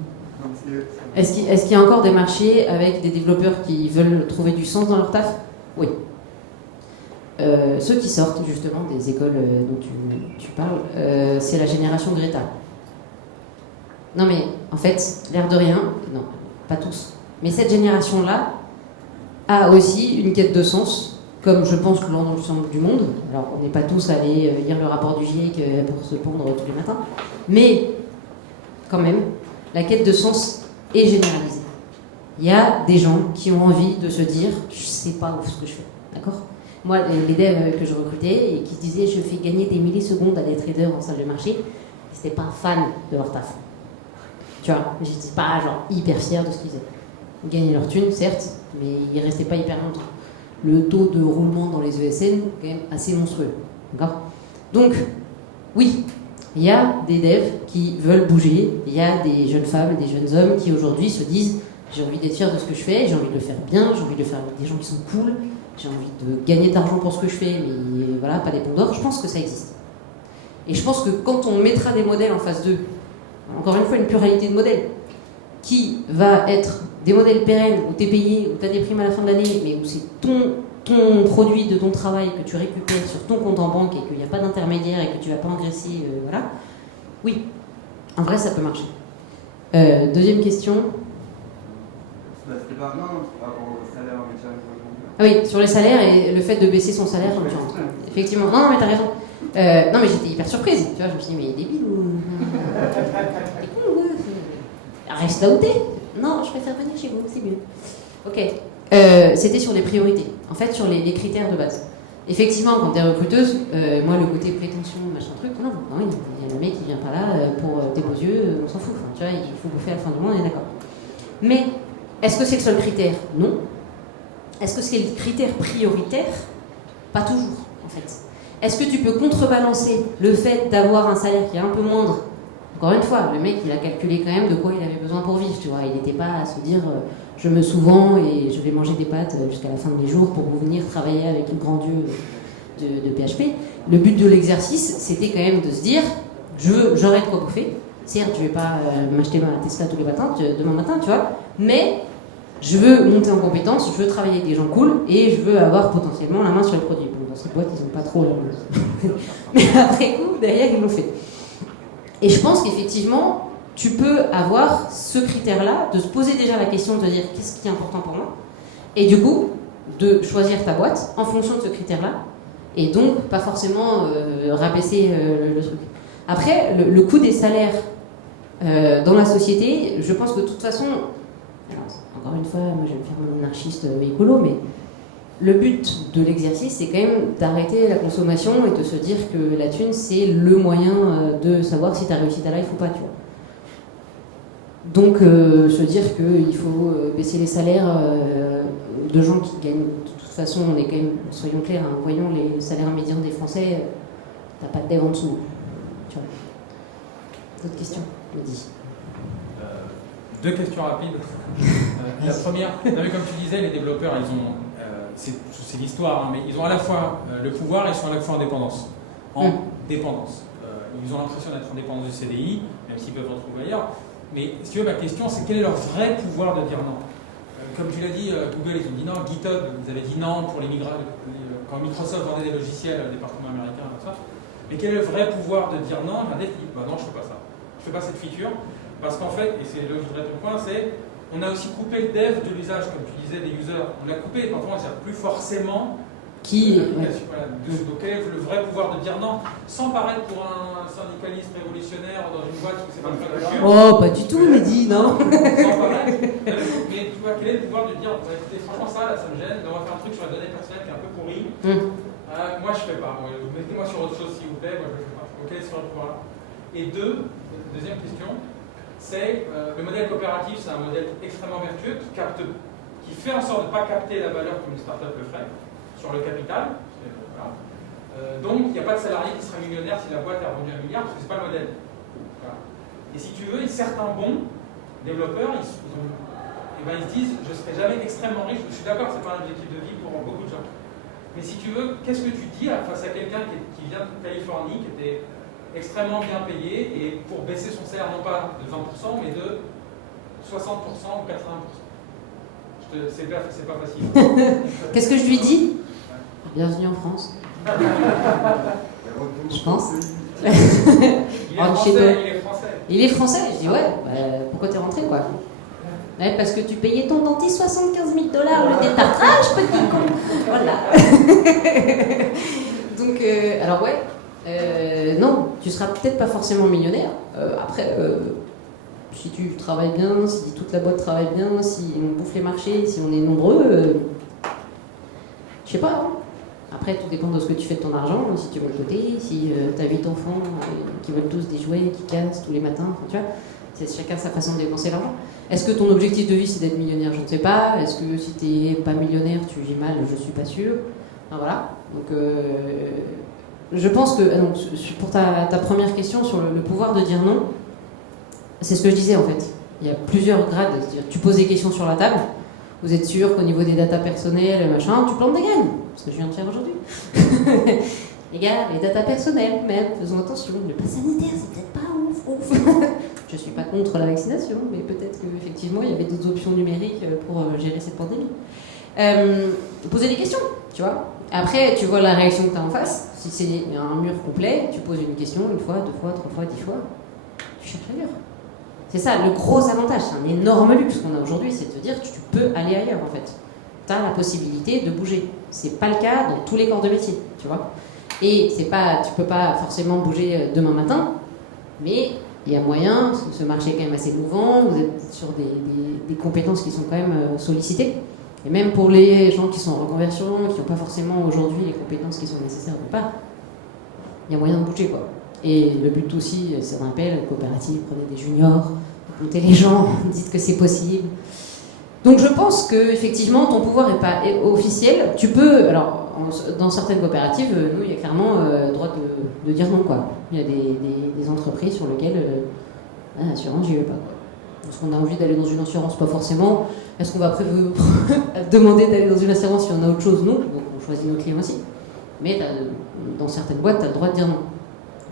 Est-ce qu'il y a encore des marchés avec des développeurs qui veulent trouver du sens dans leur taf? Oui. Ceux qui sortent justement des écoles dont tu parles, c'est la génération Greta. Non mais, en fait, l'air de rien, non, pas tous, mais cette génération-là a aussi une quête de sens, comme je pense que l'ensemble du monde. Alors, on n'est pas tous allés lire le rapport du GIEC pour se pondre tous les matins, mais quand même, la quête de sens est généralisée. Il y a des gens qui ont envie de se dire « je sais pas ce que je fais », d'accord ? Moi, les devs que je recrutais et qui se disaient « je fais gagner des millisecondes à des traders en salle de marché », ils n'étaient pas fans de leur taf. Tu vois, j'étais pas genre hyper fier de ce qu'ils faisaient. Ils gagnaient leur thune, certes, mais ils restaient pas hyper longtemps. Le taux de roulement dans les ESN est quand même assez monstrueux. D'accord ? Donc, oui, il y a des devs qui veulent bouger, il y a des jeunes femmes, des jeunes hommes qui aujourd'hui se disent j'ai envie d'être fier de ce que je fais, j'ai envie de le faire bien, j'ai envie de le faire avec des gens qui sont cool, j'ai envie de gagner de l'argent pour ce que je fais, mais voilà, pas des ponts d'or. Je pense que ça existe. Et je pense que quand on mettra des modèles en face d'eux, encore une fois, une pluralité de modèles, qui va être des modèles pérennes où tu es payé, où tu as des primes à la fin de l'année, mais où c'est ton produit de ton travail que tu récupères sur ton compte en banque et qu'il n'y a pas d'intermédiaire et que tu ne vas pas engraisser, voilà. Oui, en vrai, ça peut marcher. Deuxième question. C'était pas non, par rapport au salaire en métier. Ah oui, sur les salaires et le fait de baisser son salaire. Effectivement. Non, mais t'as raison. Non, mais j'étais hyper surprise. Tu vois, je me suis dit, mais débile ou. T'es con ou quoi? Reste là où t'es. Non, je préfère venir chez vous, c'est mieux. Ok. C'était sur les priorités. En fait, sur les critères de base. Effectivement, quand t'es recruteuse, moi, le côté prétention, machin truc, non, il y a le mec qui vient pas là pour tes beaux yeux, on s'en fout. Enfin, tu vois, il faut bouffer à la fin du mois, on est d'accord. Mais, est-ce que c'est le seul critère? Non. Est-ce que c'est le critère prioritaire? Pas toujours, en fait. Est-ce que tu peux contrebalancer le fait d'avoir un salaire qui est un peu moindre? Encore une fois, le mec, il a calculé quand même de quoi il avait besoin pour vivre, tu vois. Il n'était pas à se dire je me souvends et je vais manger des pâtes jusqu'à la fin de mes jours pour venir travailler avec le grand dieu de PHP. Le but de l'exercice, c'était quand même de se dire j'aurai de quoi bouffer. Certes, je vais pas m'acheter ma Tesla tous les matins, demain matin, tu vois, mais je veux monter en compétence, je veux travailler avec des gens cool et je veux avoir potentiellement la main sur le produit. Bon, dans cette boîte, ils n'ont pas trop la main. Mais après coup, derrière, ils l'ont fait. Et je pense qu'effectivement, tu peux avoir ce critère-là, de se poser déjà la question de te dire qu'est-ce qui est important pour moi, et du coup, de choisir ta boîte en fonction de ce critère-là, et donc pas forcément rabaisser le truc. Après, le coût des salaires dans la société, je pense que de toute façon, alors, encore une fois, moi je vais me faire mon anarchiste écolo, mais le but de l'exercice, c'est quand même d'arrêter la consommation et de se dire que la thune, c'est le moyen de savoir si tu as réussi ta life ou pas, tu vois. Donc, se dire qu'il faut baisser les salaires de gens qui gagnent... De toute façon, on est quand même, soyons clairs, hein, voyons les salaires médians des Français, t'as pas de dev en dessous. Tu vois. D'autres questions, me dis. Deux questions rapides. La première, comme tu disais, les développeurs, ils ont, c'est l'histoire, hein, mais ils ont à la fois le pouvoir et ils sont à la fois en dépendance. Dépendance. Ils ont l'impression d'être en dépendance du CDI, même s'ils peuvent retrouver ailleurs. Mais si tu veux, ma question, c'est quel est leur vrai pouvoir de dire non? Comme tu l'as dit, Google, ils ont dit non. GitHub, ils avaient dit non pour les migrants. Quand Microsoft vendait des logiciels au département américain, tout ça. Mais quel est le vrai pouvoir de dire non? Un dev dit bah non, je fais pas ça. Je fais pas cette feature. Parce qu'en fait, et c'est là où je voudrais ton point, c'est on a aussi coupé le dev de l'usage, comme tu disais, des users. On l'a coupé, parfois on ne sert plus forcément Qui voilà, donc quel est le vrai pouvoir de dire non, sans paraître pour un syndicaliste révolutionnaire dans une boîte où c'est pas le cas de culture. Oh, pas du tout, mais dis non. Sans paraître, mais tu vois, quel est le pouvoir de dire bah, écoutez, franchement, ça me gêne, on va faire un truc sur la donnée personnelle qui est un peu pourri. Moi, je fais pas. Mettez-moi sur autre chose, s'il vous plaît. Moi, je fais pas. Ok, sur le pouvoir. Et deuxième question, c'est le modèle coopératif, c'est un modèle extrêmement vertueux qui fait en sorte de ne pas capter la valeur comme une start-up le ferait sur le capital. Voilà. Donc, il n'y a pas de salarié qui sera millionnaire si la boîte a vendu 1 milliard, parce que ce n'est pas le modèle. Voilà. Et si tu veux, certains bons développeurs, ils se disent je ne serai jamais extrêmement riche. Je suis d'accord, ce n'est pas un objectif de vie pour beaucoup de gens. Mais si tu veux, qu'est-ce que tu dis face à quelqu'un qui vient de Californie, qui était extrêmement bien payé, et pour baisser son salaire, non pas de 20%, mais de 60% ou 80%? C'est pas facile. Qu'est-ce que je lui dis? Bienvenue en France. Je pense. Il est français. Il est français. Je dis ouais, pourquoi t'es rentré quoi? Ouais, parce que tu payais ton dentiste 75 000 $ le détartrage, petit con. Voilà. Donc, alors ouais, non, tu seras peut-être pas forcément millionnaire. Après, si tu travailles bien, si toute la boîte travaille bien, si on bouffe les marchés, si on est nombreux, je sais pas. Hein. Après, tout dépend de ce que tu fais de ton argent, si tu veux le côté, si tu as 8 enfants qui veulent tous des jouets, qui cassent tous les matins, tu vois. C'est chacun sa façon de dépenser l'argent. Est-ce que ton objectif de vie c'est d'être millionnaire? Je ne sais pas. Est-ce que si tu n'es pas millionnaire, tu vis mal? Je ne suis pas sûre. Enfin, voilà. Donc, je pense que donc, pour ta première question sur le pouvoir de dire non, c'est ce que je disais en fait. Il y a plusieurs grades. C'est-à-dire, tu poses des questions sur la table. Vous êtes sûr qu'au niveau des datas personnelles, machin, tu plantes des graines? Ce que je viens de faire aujourd'hui. Les gars, les datas personnelles, même, faisons attention. Le pass sanitaire, c'est peut-être pas ouf. Je ne suis pas contre la vaccination, mais peut-être qu'effectivement, il y avait d'autres options numériques pour gérer cette pandémie. Poser des questions, tu vois. Après, tu vois la réaction que tu as en face. Si c'est un mur complet, tu poses une question, 1 fois, 2 fois, 3 fois, 10 fois. Tu cherches ailleurs. C'est ça, le gros avantage, c'est un énorme luxe qu'on a aujourd'hui, c'est de te dire que tu peux aller ailleurs, en fait. Tu as la possibilité de bouger. C'est pas le cas dans tous les corps de métier, tu vois. Et tu peux pas forcément bouger demain matin, mais il y a moyen, ce marché est quand même assez mouvant, vous êtes sur des compétences qui sont quand même sollicitées. Et même pour les gens qui sont en reconversion, qui n'ont pas forcément aujourd'hui les compétences qui sont nécessaires de part, il y a moyen de bouger, quoi. Et le but aussi, ça me rappelle, coopérative, prenez des juniors, montez les gens, dites que c'est possible. Donc je pense qu'effectivement, ton pouvoir n'est pas officiel. Tu peux, alors dans certaines coopératives, nous, il y a clairement droit de dire non, quoi. Il y a des entreprises sur lesquelles l'assurance, j'y vais pas, quoi. Est-ce qu'on a envie d'aller dans une assurance? Pas forcément. Est-ce qu'on va demander d'aller dans une assurance si on a autre chose? Non. Donc on choisit nos clients aussi. Mais dans certaines boîtes, tu as le droit de dire non.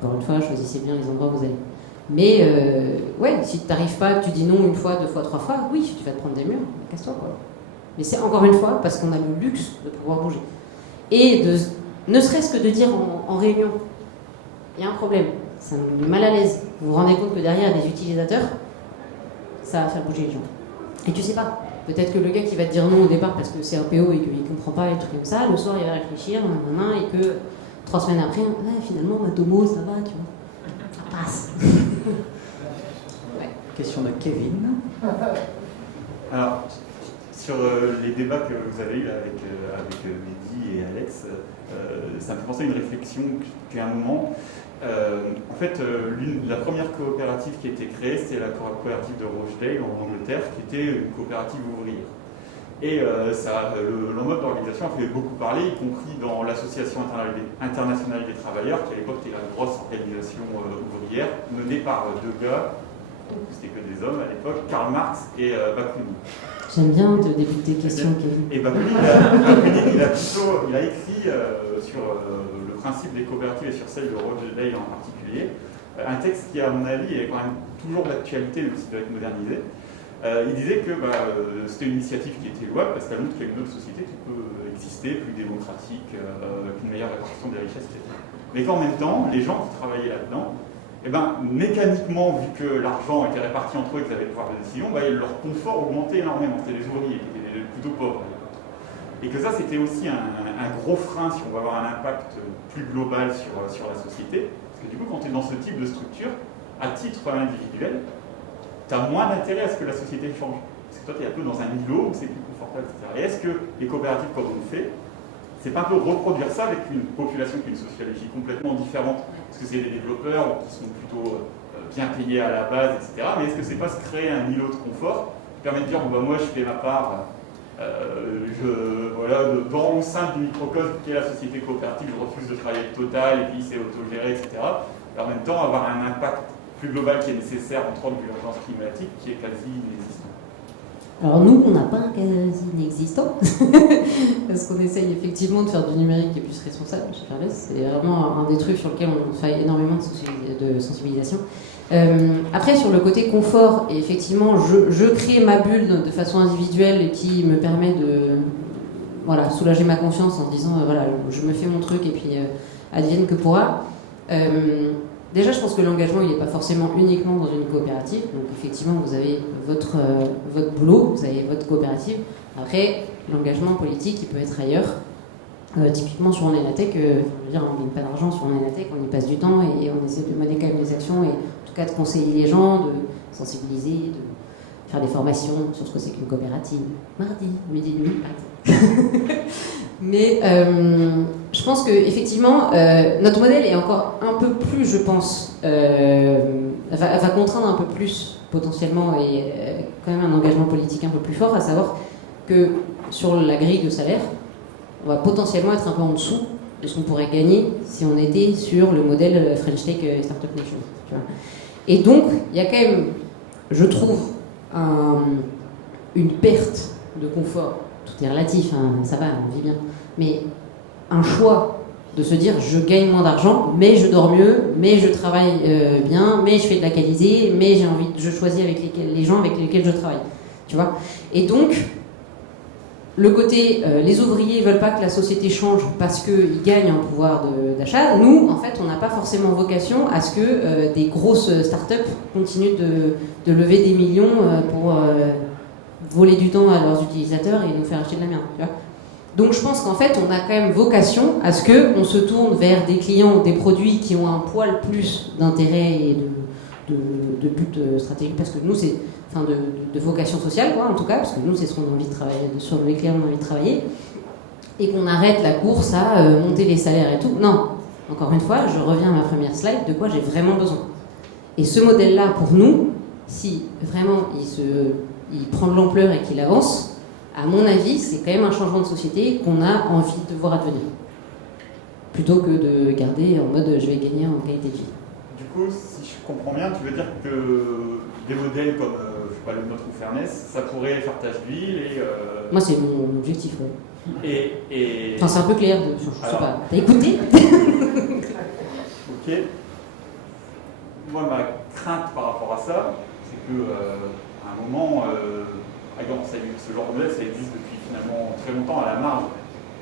Encore une fois, choisissez bien les endroits où vous allez. Mais ouais, si tu n'arrives pas, que tu dis non 1 fois, 2 fois, 3 fois, oui, tu vas te prendre des murs, casse-toi, quoi. Mais c'est encore une fois parce qu'on a le luxe de pouvoir bouger. Et ne serait-ce que de dire en réunion, il y a un problème, ça me met mal à l'aise. Vous vous rendez compte que derrière des utilisateurs, ça va faire bouger les gens. Et tu sais pas, peut-être que le gars qui va te dire non au départ parce que c'est un PO et qu'il ne comprend pas les trucs comme ça, le soir il va réfléchir, et que 3 semaines après, finalement, ma domo, ça va, tu vois. Ça passe. Ouais. Question de Kevin. Alors, sur les débats que vous avez eus avec Mehdi et Alex, ça me fait penser à une réflexion qu'à un moment. En fait, la première coopérative qui a été créée, c'était la coopérative de Rochdale en Angleterre, qui était une coopérative ouvrière. Et le mode d'organisation a fait beaucoup parler, y compris dans l'Association internationale des travailleurs, qui à l'époque était la grosse organisation ouvrière, menée par 2 gars, c'était que des hommes à l'époque, Karl Marx et Bakounine. J'aime bien te débuter tes questions, Kevin. Et Bakounine, il a écrit sur le principe des coopératives et sur celle de Rochdale en particulier, un texte qui, à mon avis, est quand même toujours d'actualité, même s'il doit être modernisé, Il disait que c'était une initiative qui était louable parce qu'elle montre qu'il y a une autre société qui peut exister, plus démocratique, qu'une meilleure répartition des richesses, etc. Mais qu'en même temps, les gens qui travaillaient là-dedans, mécaniquement, vu que l'argent était réparti entre eux et qu'ils avaient le pouvoir de décision, leur confort augmentait énormément. C'était les ouvriers qui étaient plutôt pauvres. Et que ça, c'était aussi un gros frein si on veut avoir un impact plus global sur la société. Parce que du coup, quand tu es dans ce type de structure, à titre individuel, tu as moins d'intérêt à ce que la société change. Parce que toi, tu es un peu dans un îlot où c'est plus confortable, etc. Et est-ce que les coopératives, comme on le fait, c'est pas un peu reproduire ça avec une population qui a une sociologie complètement différente? Parce que c'est des développeurs qui sont plutôt bien payés à la base, etc. Mais est-ce que c'est pas se créer un îlot de confort qui permet de dire, moi, je fais ma part, dans au sein du microcosme qui est la société coopérative, je refuse de travailler avec Total, et puis c'est autogéré, etc. Et en même temps, avoir un impact plus global qui est nécessaire en temps de l'urgence climatique qui est quasi inexistant. Alors nous, on n'a pas un quasi inexistant, parce qu'on essaye effectivement de faire du numérique qui est plus responsable chez Fairless. C'est vraiment un des trucs sur lequel on fait énormément de sensibilisation. Après, sur le côté confort, et effectivement, je crée ma bulle de façon individuelle qui me permet de soulager ma conscience en disant, je me fais mon truc et puis advienne que pourra. Déjà, je pense que l'engagement, il n'est pas forcément uniquement dans une coopérative. Donc, effectivement, vous avez votre boulot, vous avez votre coopérative. Après, l'engagement politique, il peut être ailleurs. Typiquement, sur Onenatech, on ne gagne pas d'argent sur Onenatech, on y passe du temps et on essaie de mener quand même des actions et en tout cas de conseiller les gens, de sensibiliser, de faire des formations sur ce que c'est qu'une coopérative. Mardi, midi et demi, Mais je pense qu'effectivement, notre modèle est encore un peu plus, je pense, va contraindre un peu plus potentiellement et quand même un engagement politique un peu plus fort, à savoir que sur la grille de salaire, on va potentiellement être un peu en dessous de ce qu'on pourrait gagner si on était sur le modèle French Tech Startup Nation. Tu vois. Et donc, il y a quand même, je trouve, une perte de confort. Tout est relatif, hein, ça va, on vit bien. Mais un choix de se dire je gagne moins d'argent, mais je dors mieux, mais je travaille bien, mais je fais de la qualité, mais je choisis avec les gens avec lesquels je travaille. Tu vois. Et donc, le côté, les ouvriers ne veulent pas que la société change parce qu'ils gagnent en pouvoir d'achat. Nous, en fait, on n'a pas forcément vocation à ce que des grosses startups continuent de lever des millions pour voler du temps à leurs utilisateurs et nous faire acheter de la merde. Tu vois. Donc je pense qu'en fait, on a quand même vocation à ce qu'on se tourne vers des clients, des produits qui ont un poil plus d'intérêt et de but stratégique, parce que nous, c'est de vocation sociale, quoi, en tout cas, parce que nous, c'est ce qu'on a envie de travailler, sur les clients, on a envie de travailler, et qu'on arrête la course à monter les salaires et tout. Non, encore une fois, je reviens à ma première slide, de quoi j'ai vraiment besoin. Et ce modèle-là, pour nous, si vraiment il prend de l'ampleur et qu'il avance, à mon avis, c'est quand même un changement de société qu'on a envie de voir advenir. Plutôt que de garder en mode je vais gagner en qualité de vie. Du coup, si je comprends bien, tu veux dire que des modèles comme le nôtre ou Fairness, ça pourrait faire tache d'huile et... Moi, c'est mon objectif, ouais. Enfin, c'est un peu clair, je sais pas. T'as écouté? Ok. Moi, ma crainte par rapport à ça, c'est que à un moment, ce genre de modèle, ça existe depuis finalement très longtemps à la marge.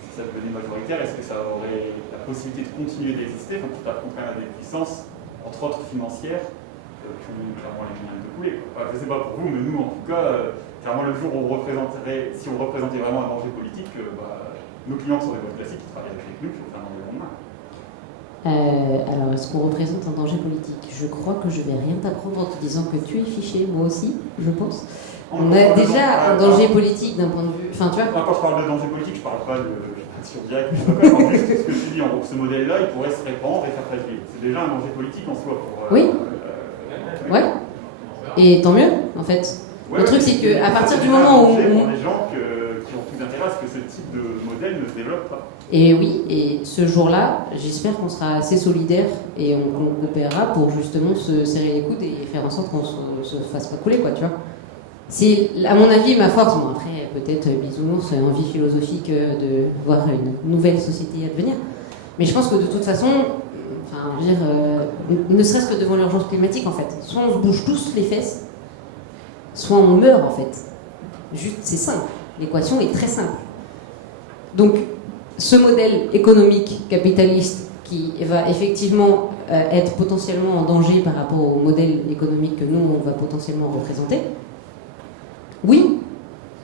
Si ça devenait majoritaire, est-ce que ça aurait la possibilité de continuer d'exister, tout à quand même à des puissances, entre autres financières, qui ont clairement les moyens de couler. Je ne sais pas pour vous, mais nous, en tout cas, clairement, le jour où si on représentait vraiment un danger politique, nos clients sont des boîtes classiques qui travaillent avec nous, qui vont faire un danger lendemain. Alors, est-ce qu'on représente un danger politique? Je crois que je vais rien t'apprendre en te disant que tu es fiché, moi aussi, je pense. On a déjà un danger politique d'un point de vue... Enfin, tu vois. Quand je parle de danger politique, je ne parle pas de action directe, je parle juste de ce que tu dis. En gros, ce modèle-là, il pourrait se répandre et faire tache d'huile. C'est déjà un danger politique en soi. Oui. Ouais. Et tant mieux, en fait. Ouais, le truc, c'est qu'à partir du moment où... Pour les gens qui ont tout intérêt à ce que ce type de modèle ne se développe pas. Et oui, et ce jour-là, j'espère qu'on sera assez solidaires et on coopérera pour justement se serrer les coudes et faire en sorte qu'on se fasse pas couler, quoi, tu vois. C'est, à mon avis, ma force. Bon, après, peut-être bisounours, envie philosophique de voir une nouvelle société advenir. Mais je pense que de toute façon, enfin, je veux dire, ne serait-ce que devant l'urgence climatique, en fait, soit on se bouge tous les fesses, soit on meurt en fait. Juste, c'est simple. L'équation est très simple. Donc, ce modèle économique capitaliste qui va effectivement être potentiellement en danger par rapport au modèle économique que nous, on va potentiellement représenter, oui,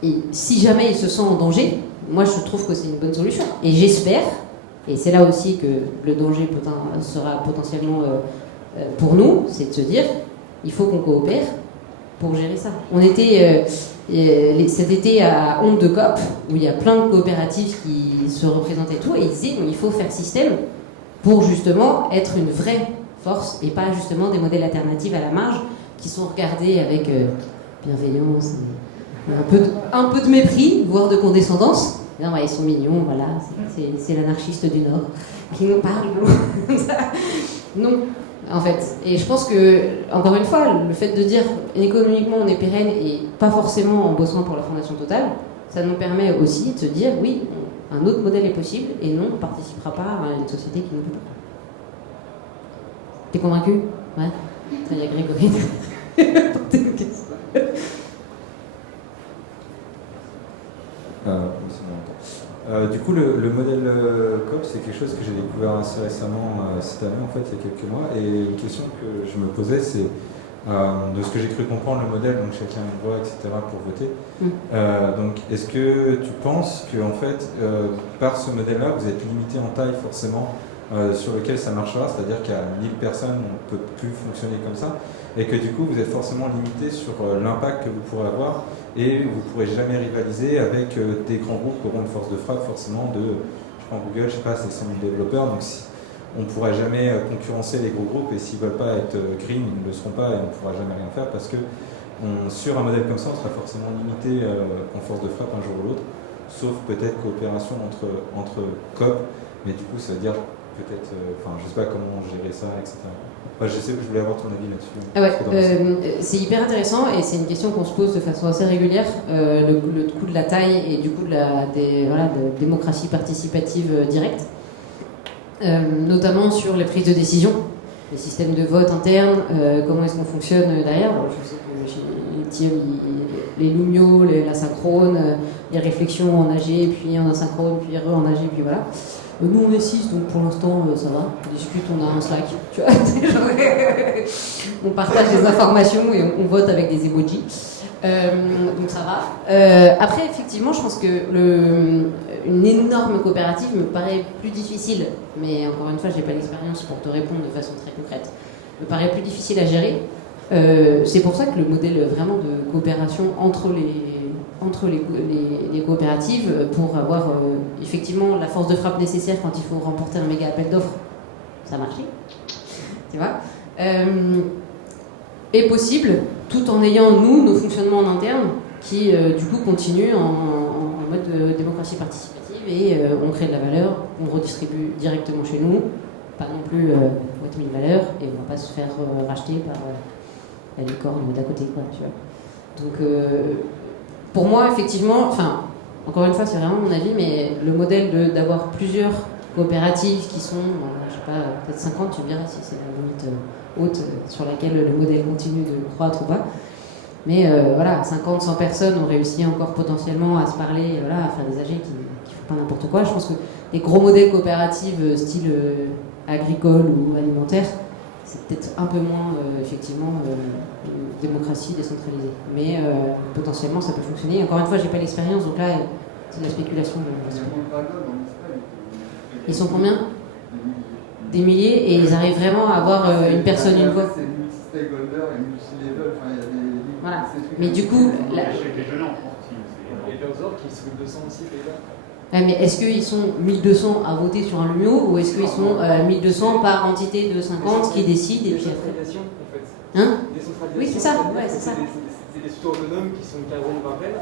et si jamais il se sent en danger, moi je trouve que c'est une bonne solution. Et j'espère, et c'est là aussi que le danger sera potentiellement pour nous, c'est de se dire, il faut qu'on coopère pour gérer ça. On était cet été à Honte de COP, où il y a plein de coopératives qui se représentaient tout, et ils disaient il faut faire système pour justement être une vraie force, et pas justement des modèles alternatifs à la marge qui sont regardés avec bienveillance, et un peu de mépris, voire de condescendance. Non, ouais, ils sont mignons, voilà, c'est l'anarchiste du Nord qui nous parle. Non, en fait. Et je pense que, encore une fois, le fait de dire économiquement on est pérenne et pas forcément en bossant pour la Fondation Total, ça nous permet aussi de se dire oui, un autre modèle est possible et non, on ne participera pas à une société qui ne peut pas. T'es convaincu? Ouais. Ça y est, Grégory. Du coup, le modèle COP, c'est quelque chose que j'ai découvert assez récemment cette année, en fait, il y a quelques mois. Et une question que je me posais, c'est de ce que j'ai cru comprendre le modèle, donc chacun une voix, etc., pour voter. Donc, est-ce que tu penses que, en fait, par ce modèle-là, vous êtes limité en taille forcément sur lequel ça marchera, c'est-à-dire qu'à 1000 personnes, on ne peut plus fonctionner comme ça, et que du coup, vous êtes forcément limité sur l'impact que vous pourrez avoir, et vous ne pourrez jamais rivaliser avec des grands groupes qui auront une force de frappe forcément de, je prends Google, je sais pas, c'est 100 000 développeurs, donc si, on ne pourra jamais concurrencer les gros groupes, et s'ils ne veulent pas être green, ils ne le seront pas, et on ne pourra jamais rien faire, parce que sur un modèle comme ça, on sera forcément limité en force de frappe un jour ou l'autre, sauf peut-être coopération entre COP, mais du coup, ça veut dire peut-être, je ne sais pas comment gérer ça, etc. Je voulais avoir ton avis là-dessus. Ah ouais, c'est hyper intéressant et c'est une question qu'on se pose de façon assez régulière, le coût de la taille et du coup de la démocratie participative directe, notamment sur les prises de décision, les systèmes de vote interne, comment est-ce qu'on fonctionne derrière. Alors, je sais que chez les Lumio, l'asynchrone, les réflexions en AG, puis en asynchrone, puis en AG, puis voilà. Nous on est 6, donc pour l'instant ça va. On discute, on a un Slack, tu vois. On partage des informations et on vote avec des emojis. Donc ça va. Après, effectivement, je pense que une énorme coopérative me paraît plus difficile, mais encore une fois, je n'ai pas l'expérience pour te répondre de façon très concrète. Me paraît plus difficile à gérer. C'est pour ça que le modèle vraiment de coopération entre les coopératives pour avoir effectivement la force de frappe nécessaire quand il faut remporter un méga appel d'offres, ça marchait, tu vois, est possible tout en ayant nous nos fonctionnements en interne qui du coup continuent en mode démocratie participative et on crée de la valeur, on redistribue directement chez nous, pas non plus boîte mille valeurs et on va pas se faire racheter par la licorne d'à côté, quoi, tu vois. Donc pour moi, effectivement, encore une fois, c'est vraiment mon avis, mais le modèle d'avoir plusieurs coopératives qui sont, je sais pas, peut-être 50, tu me diras si c'est la limite haute sur laquelle le modèle continue de croître ou pas. Mais voilà, 50, 100 personnes ont réussi encore potentiellement à se parler, voilà, à faire des AG qui font pas n'importe quoi. Je pense que les gros modèles coopératifs style agricole ou alimentaire, c'est peut-être un peu moins, effectivement, démocratie décentralisée. Mais potentiellement, ça peut fonctionner. Encore une fois, j'ai pas l'expérience, donc là, c'est de la spéculation. Ils sont combien? Des milliers, et ils arrivent vraiment à avoir une personne, une voix. C'est multi-stakeholder et multi-level, il y a des... Voilà. Mais du coup... Et leurs ordres qui sont 200 aussi, déjà. Ouais, mais est-ce qu'ils sont 1200 à voter sur un Lumio ou est-ce qu'ils sont 1200 par entité de 50 qui décident et puis après... Décentralisation, en fait. Hein? Décentralisation. Oui, c'est ça. Ouais, c'est ça. C'est des structures autonomes qui sont quinzaine, vingtaine.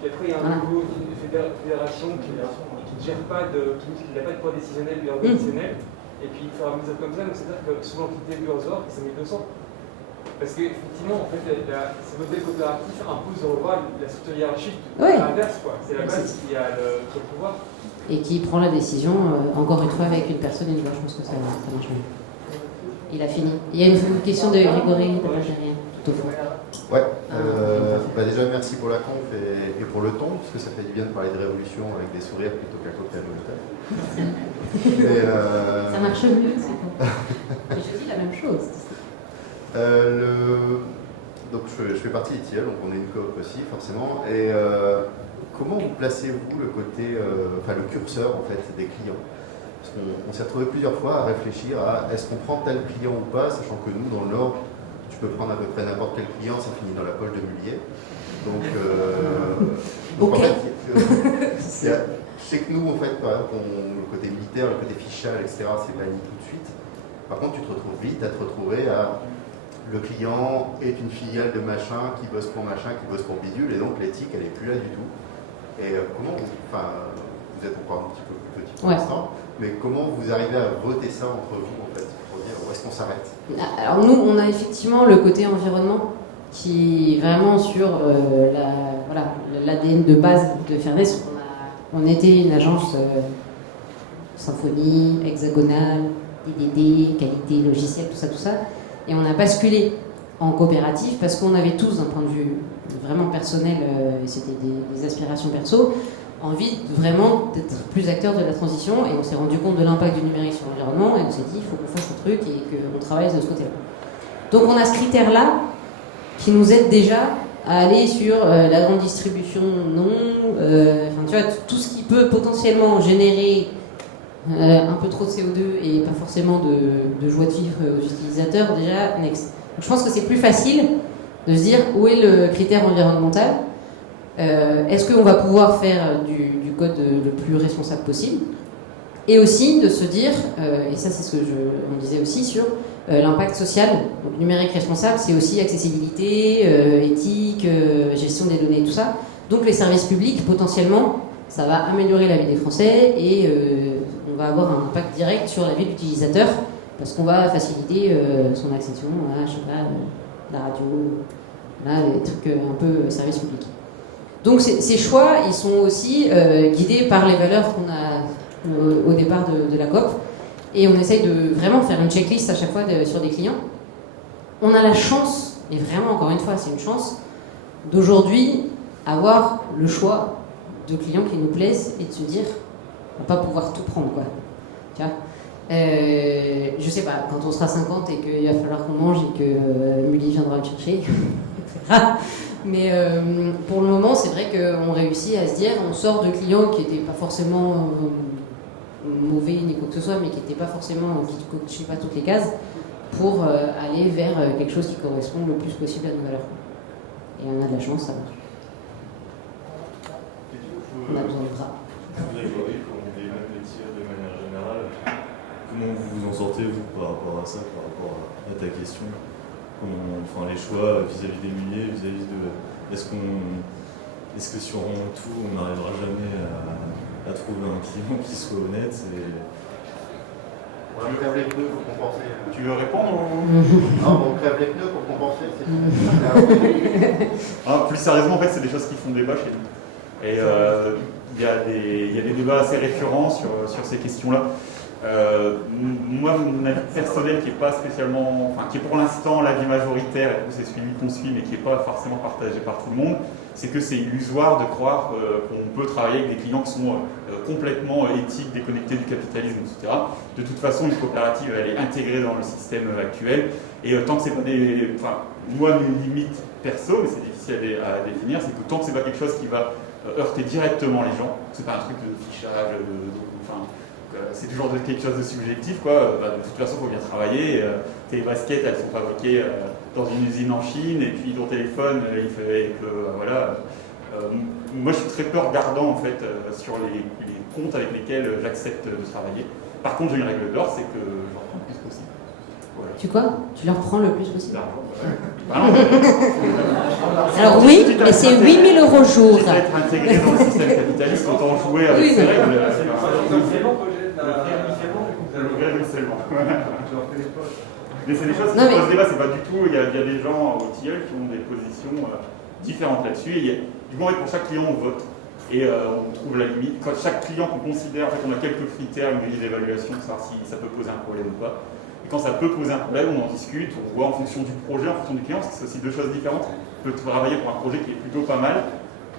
Puis après, il y a un niveau de fédération qui ne gère pas qui n'a pas de poids décisionnel ou organisationnel. Et puis, il faut un mesure comme ça. Donc, c'est-à-dire que souvent, l'entité de leurs ordres, c'est 1200. Parce qu'effectivement, en fait, ce modèle coopératif impose de revoir la structure hiérarchique à l'inverse, quoi. C'est la base qui a le pouvoir. Et qui prend la décision, encore une fois, avec une personne et une voix. Je pense que ça marche mieux. Il a fini. Il y a une question de Grégory, rien. Tout au fond. Ouais. Bah déjà, merci pour la conf et pour le ton, parce que ça fait du bien de parler de révolution avec des sourires plutôt qu'un cocktail Molotov. Ça marche mieux, c'est bon. Mais je dis la même chose. Donc je fais partie d'Itiel, donc on est une coop aussi forcément. Et comment vous placez-vous le côté, le curseur en fait des clients? Parce qu'on s'est retrouvé plusieurs fois à réfléchir à est-ce qu'on prend tel client ou pas, sachant que nous dans le Nord, tu peux prendre à peu près n'importe quel client, ça finit dans la poche de Mullier. Donc ok. En fait, je sais que nous en fait, par exemple, le côté militaire, le côté fichage, etc., c'est banni tout de suite. Par contre, tu te retrouves vite à te retrouver à le client est une filiale de machin qui bosse pour machin, qui bosse pour bidule, et donc l'éthique, elle n'est plus là du tout. Et comment vous êtes encore un petit peu plus petit pour l'instant, mais comment vous arrivez à voter ça entre vous, en fait, pour dire où est-ce qu'on s'arrête? Alors nous, on a effectivement le côté environnement qui est vraiment sur l'ADN de base de Fairness. On était une agence symphonie, hexagonale, DDD, qualité logicielle, tout ça. Et on a basculé en coopérative parce qu'on avait tous, d'un point de vue vraiment personnel, et c'était des aspirations perso, envie vraiment d'être plus acteurs de la transition. Et on s'est rendu compte de l'impact du numérique sur l'environnement et on s'est dit il faut qu'on fasse un truc et qu'on travaille de ce côté-là. Donc on a ce critère-là qui nous aide déjà à aller sur la grande distribution, non, tu vois, tout ce qui peut potentiellement générer un peu trop de CO2 et pas forcément de joie de vivre aux utilisateurs, déjà, next. Donc, je pense que c'est plus facile de se dire où est le critère environnemental, est-ce qu'on va pouvoir faire du code le plus responsable possible, et aussi de se dire, et ça c'est ce que on disait aussi sur l'impact social. Donc numérique responsable, c'est aussi accessibilité, éthique, gestion des données, tout ça. Donc les services publics, potentiellement, ça va améliorer la vie des Français et on va avoir un impact direct sur la vie de l'utilisateur parce qu'on va faciliter son accession à, je sais pas, la radio, des trucs un peu service public. Donc ces choix, ils sont aussi guidés par les valeurs qu'on a au départ de la COP. Et on essaye de vraiment faire une checklist à chaque fois sur des clients. On a la chance, et vraiment encore une fois c'est une chance, d'aujourd'hui avoir le choix de clients qui nous plaisent et de se dire on va pas pouvoir tout prendre quoi. Tu vois, je sais pas, quand on sera 50 et qu'il va falloir qu'on mange et que Mully viendra me chercher, mais pour le moment c'est vrai qu'on réussit à se dire on sort de clients qui n'étaient pas forcément mauvais ni quoi que ce soit, mais qui n'étaient pas forcément, qui ne cochaient pas toutes les cases, pour aller vers quelque chose qui correspond le plus possible à nos valeurs. Et on a de la chance, ça marche. On a besoin de bras. Vous avez comme des mêmes métiers de manière générale. Comment vous vous en sortez, vous, par rapport à ça, par rapport à ta question? Les choix vis-à-vis des milliers, vis-à-vis de... Est-ce que sur tout, on n'arrivera jamais à trouver un client qui soit honnête On crève les pneus pour compenser. Tu veux répondre Non, on crève les pneus pour compenser. Plus sérieusement, en fait, c'est des choses qui font débat chez nous. Et il y a des débats assez récurrents sur ces questions-là. Moi, mon avis personnel qui est pas spécialement, qui est pour l'instant l'avis majoritaire, et c'est celui qu'on suit, mais qui n'est pas forcément partagé par tout le monde, c'est que c'est illusoire de croire qu'on peut travailler avec des clients qui sont complètement éthiques, déconnectés du capitalisme, etc. De toute façon, une coopérative, elle est intégrée dans le système actuel, et tant que c'est pas des... moi, mes limites perso, mais c'est difficile à définir, c'est que tant que c'est pas quelque chose qui va heurter directement les gens, c'est pas un truc de fichage, c'est toujours quelque chose de subjectif, quoi. De toute façon, il faut bien travailler. Tes baskets, elles sont fabriquées dans une usine en Chine, et puis ton téléphone, il fait que voilà. Moi, je suis très peu regardant en fait sur les comptes avec lesquels j'accepte de travailler. Par contre, j'ai une règle d'or, c'est que j'en prends le plus possible. Voilà. Tu quoi? Tu leur prends le plus possible? Alors oui, mais c'est 8 000 € jour. J'essaie d'être intégré dans le système capitaliste quand on jouait avec ces règles. Mais c'est des choses qui posent débat, c'est pas du tout. Il y a des gens au tilleul qui ont des positions différentes là-dessus. Du moment pour chaque client, on vote. Et on trouve la limite. Chaque client qu'on considère, en fait, on a quelques critères, une grille d'évaluation, pour savoir si ça peut poser un problème ou pas. Et quand ça peut poser un problème, on en discute, on voit en fonction du projet, en fonction du client, parce que c'est aussi deux choses différentes. On peut travailler pour un projet qui est plutôt pas mal,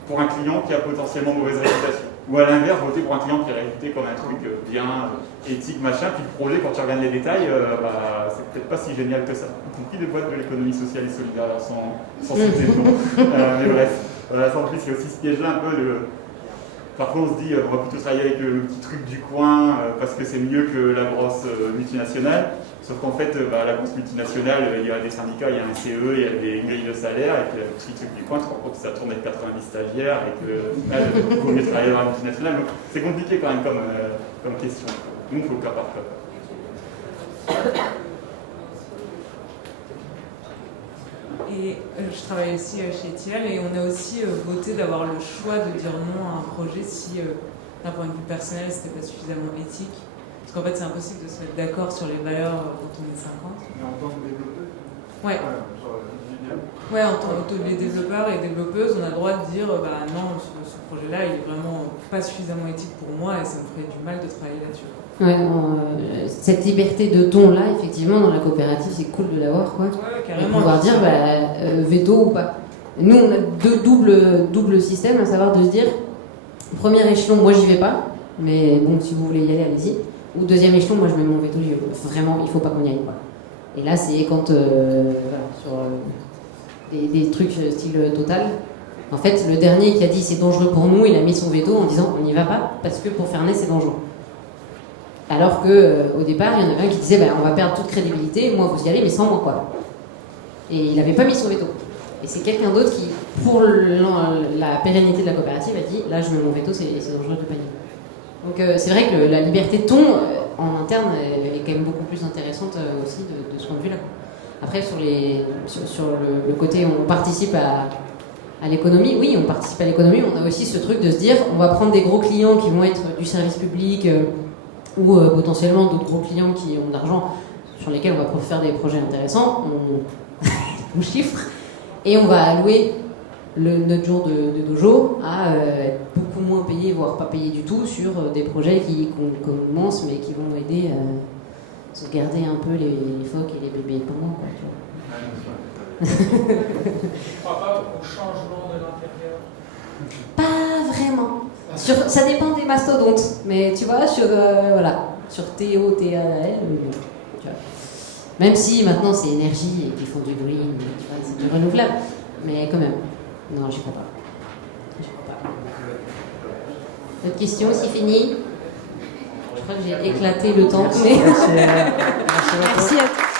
pour un client qui a potentiellement mauvaise réputation. Ou à l'inverse, voter pour un client qui est réputé comme un truc bien, éthique, machin, puis le projet, quand tu regardes les détails, c'est peut-être pas si génial que ça. Y compris des boîtes de l'économie sociale et solidaire, sans citer le nom. Mais bref, ça en plus, il y a aussi ce piège-là un peu de... Parfois on se dit on va plutôt travailler avec le petit truc du coin parce que c'est mieux que la grosse multinationale. Sauf qu'en fait, la grosse multinationale, il y a des syndicats, il y a un CE, il y a des grilles de salaire, et puis le petit truc du coin, tu te rends compte que ça tourne avec 90 stagiaires et que il vaut mieux travailler dans la multinationale. Donc c'est compliqué quand même comme question. Donc il faut le cas par cas. Et je travaille aussi chez Etiel et on a aussi voté d'avoir le choix de dire non à un projet si, d'un point de vue personnel, c'était pas suffisamment éthique. Parce qu'en fait, c'est impossible de se mettre d'accord sur les valeurs quand on est 50. Mais en tant que développeur Ouais. Ouais, en tant que les développeurs et développeuses, on a le droit de dire non, ce projet-là, il est vraiment pas suffisamment éthique pour moi et ça me ferait du mal de travailler là-dessus. Ouais, cette liberté de ton là, effectivement, dans la coopérative, c'est cool de l'avoir, quoi. Ouais, carrément. Et pouvoir dire veto ou pas. Nous, on a deux doubles systèmes, à savoir de se dire premier échelon, moi j'y vais pas, mais bon, si vous voulez y aller, allez-y. Ou deuxième échelon, moi je mets mon veto, j'y vais pas. Vraiment, il faut pas qu'on y aille, quoi. Et là, c'est quand sur des trucs style Total. En fait, le dernier qui a dit c'est dangereux pour nous, il a mis son veto en disant on n'y va pas parce que pour Fairness c'est dangereux. Alors qu'au départ, il y en avait un qui disait on va perdre toute crédibilité, moi vous y allez, mais sans moi, quoi. Et il n'avait pas mis son veto. Et c'est quelqu'un d'autre qui, pour la pérennité de la coopérative, a dit là je mets mon veto, c'est dangereux de pas y aller. Donc c'est vrai que la liberté de ton en interne est quand même beaucoup plus intéressante aussi de ce point de vue-là. Après, sur le côté on participe à l'économie, oui, on participe à l'économie, on a aussi ce truc de se dire on va prendre des gros clients qui vont être du service public ou potentiellement d'autres gros clients qui ont de l'argent sur lesquels on va pouvoir faire des projets intéressants, on chiffre, et on va allouer notre jour de dojo à être beaucoup moins payé, voire pas payé du tout, sur des projets qu'on commence mais qui vont aider à sauvegarder un peu les phoques et les bébés pendant, quoi, tu vois. Tu ne crois pas au changement de l'intérieur? Pas vraiment. Ça dépend des mastodontes, mais tu vois, sur TO, TAL, tu vois. Même si maintenant c'est énergie et qu'ils font du green, tu vois, c'est du renouvelable, mais quand même, non, j'y crois pas. D'autres questions, c'est fini. Je crois que j'ai éclaté le temps. Merci, Merci à tous.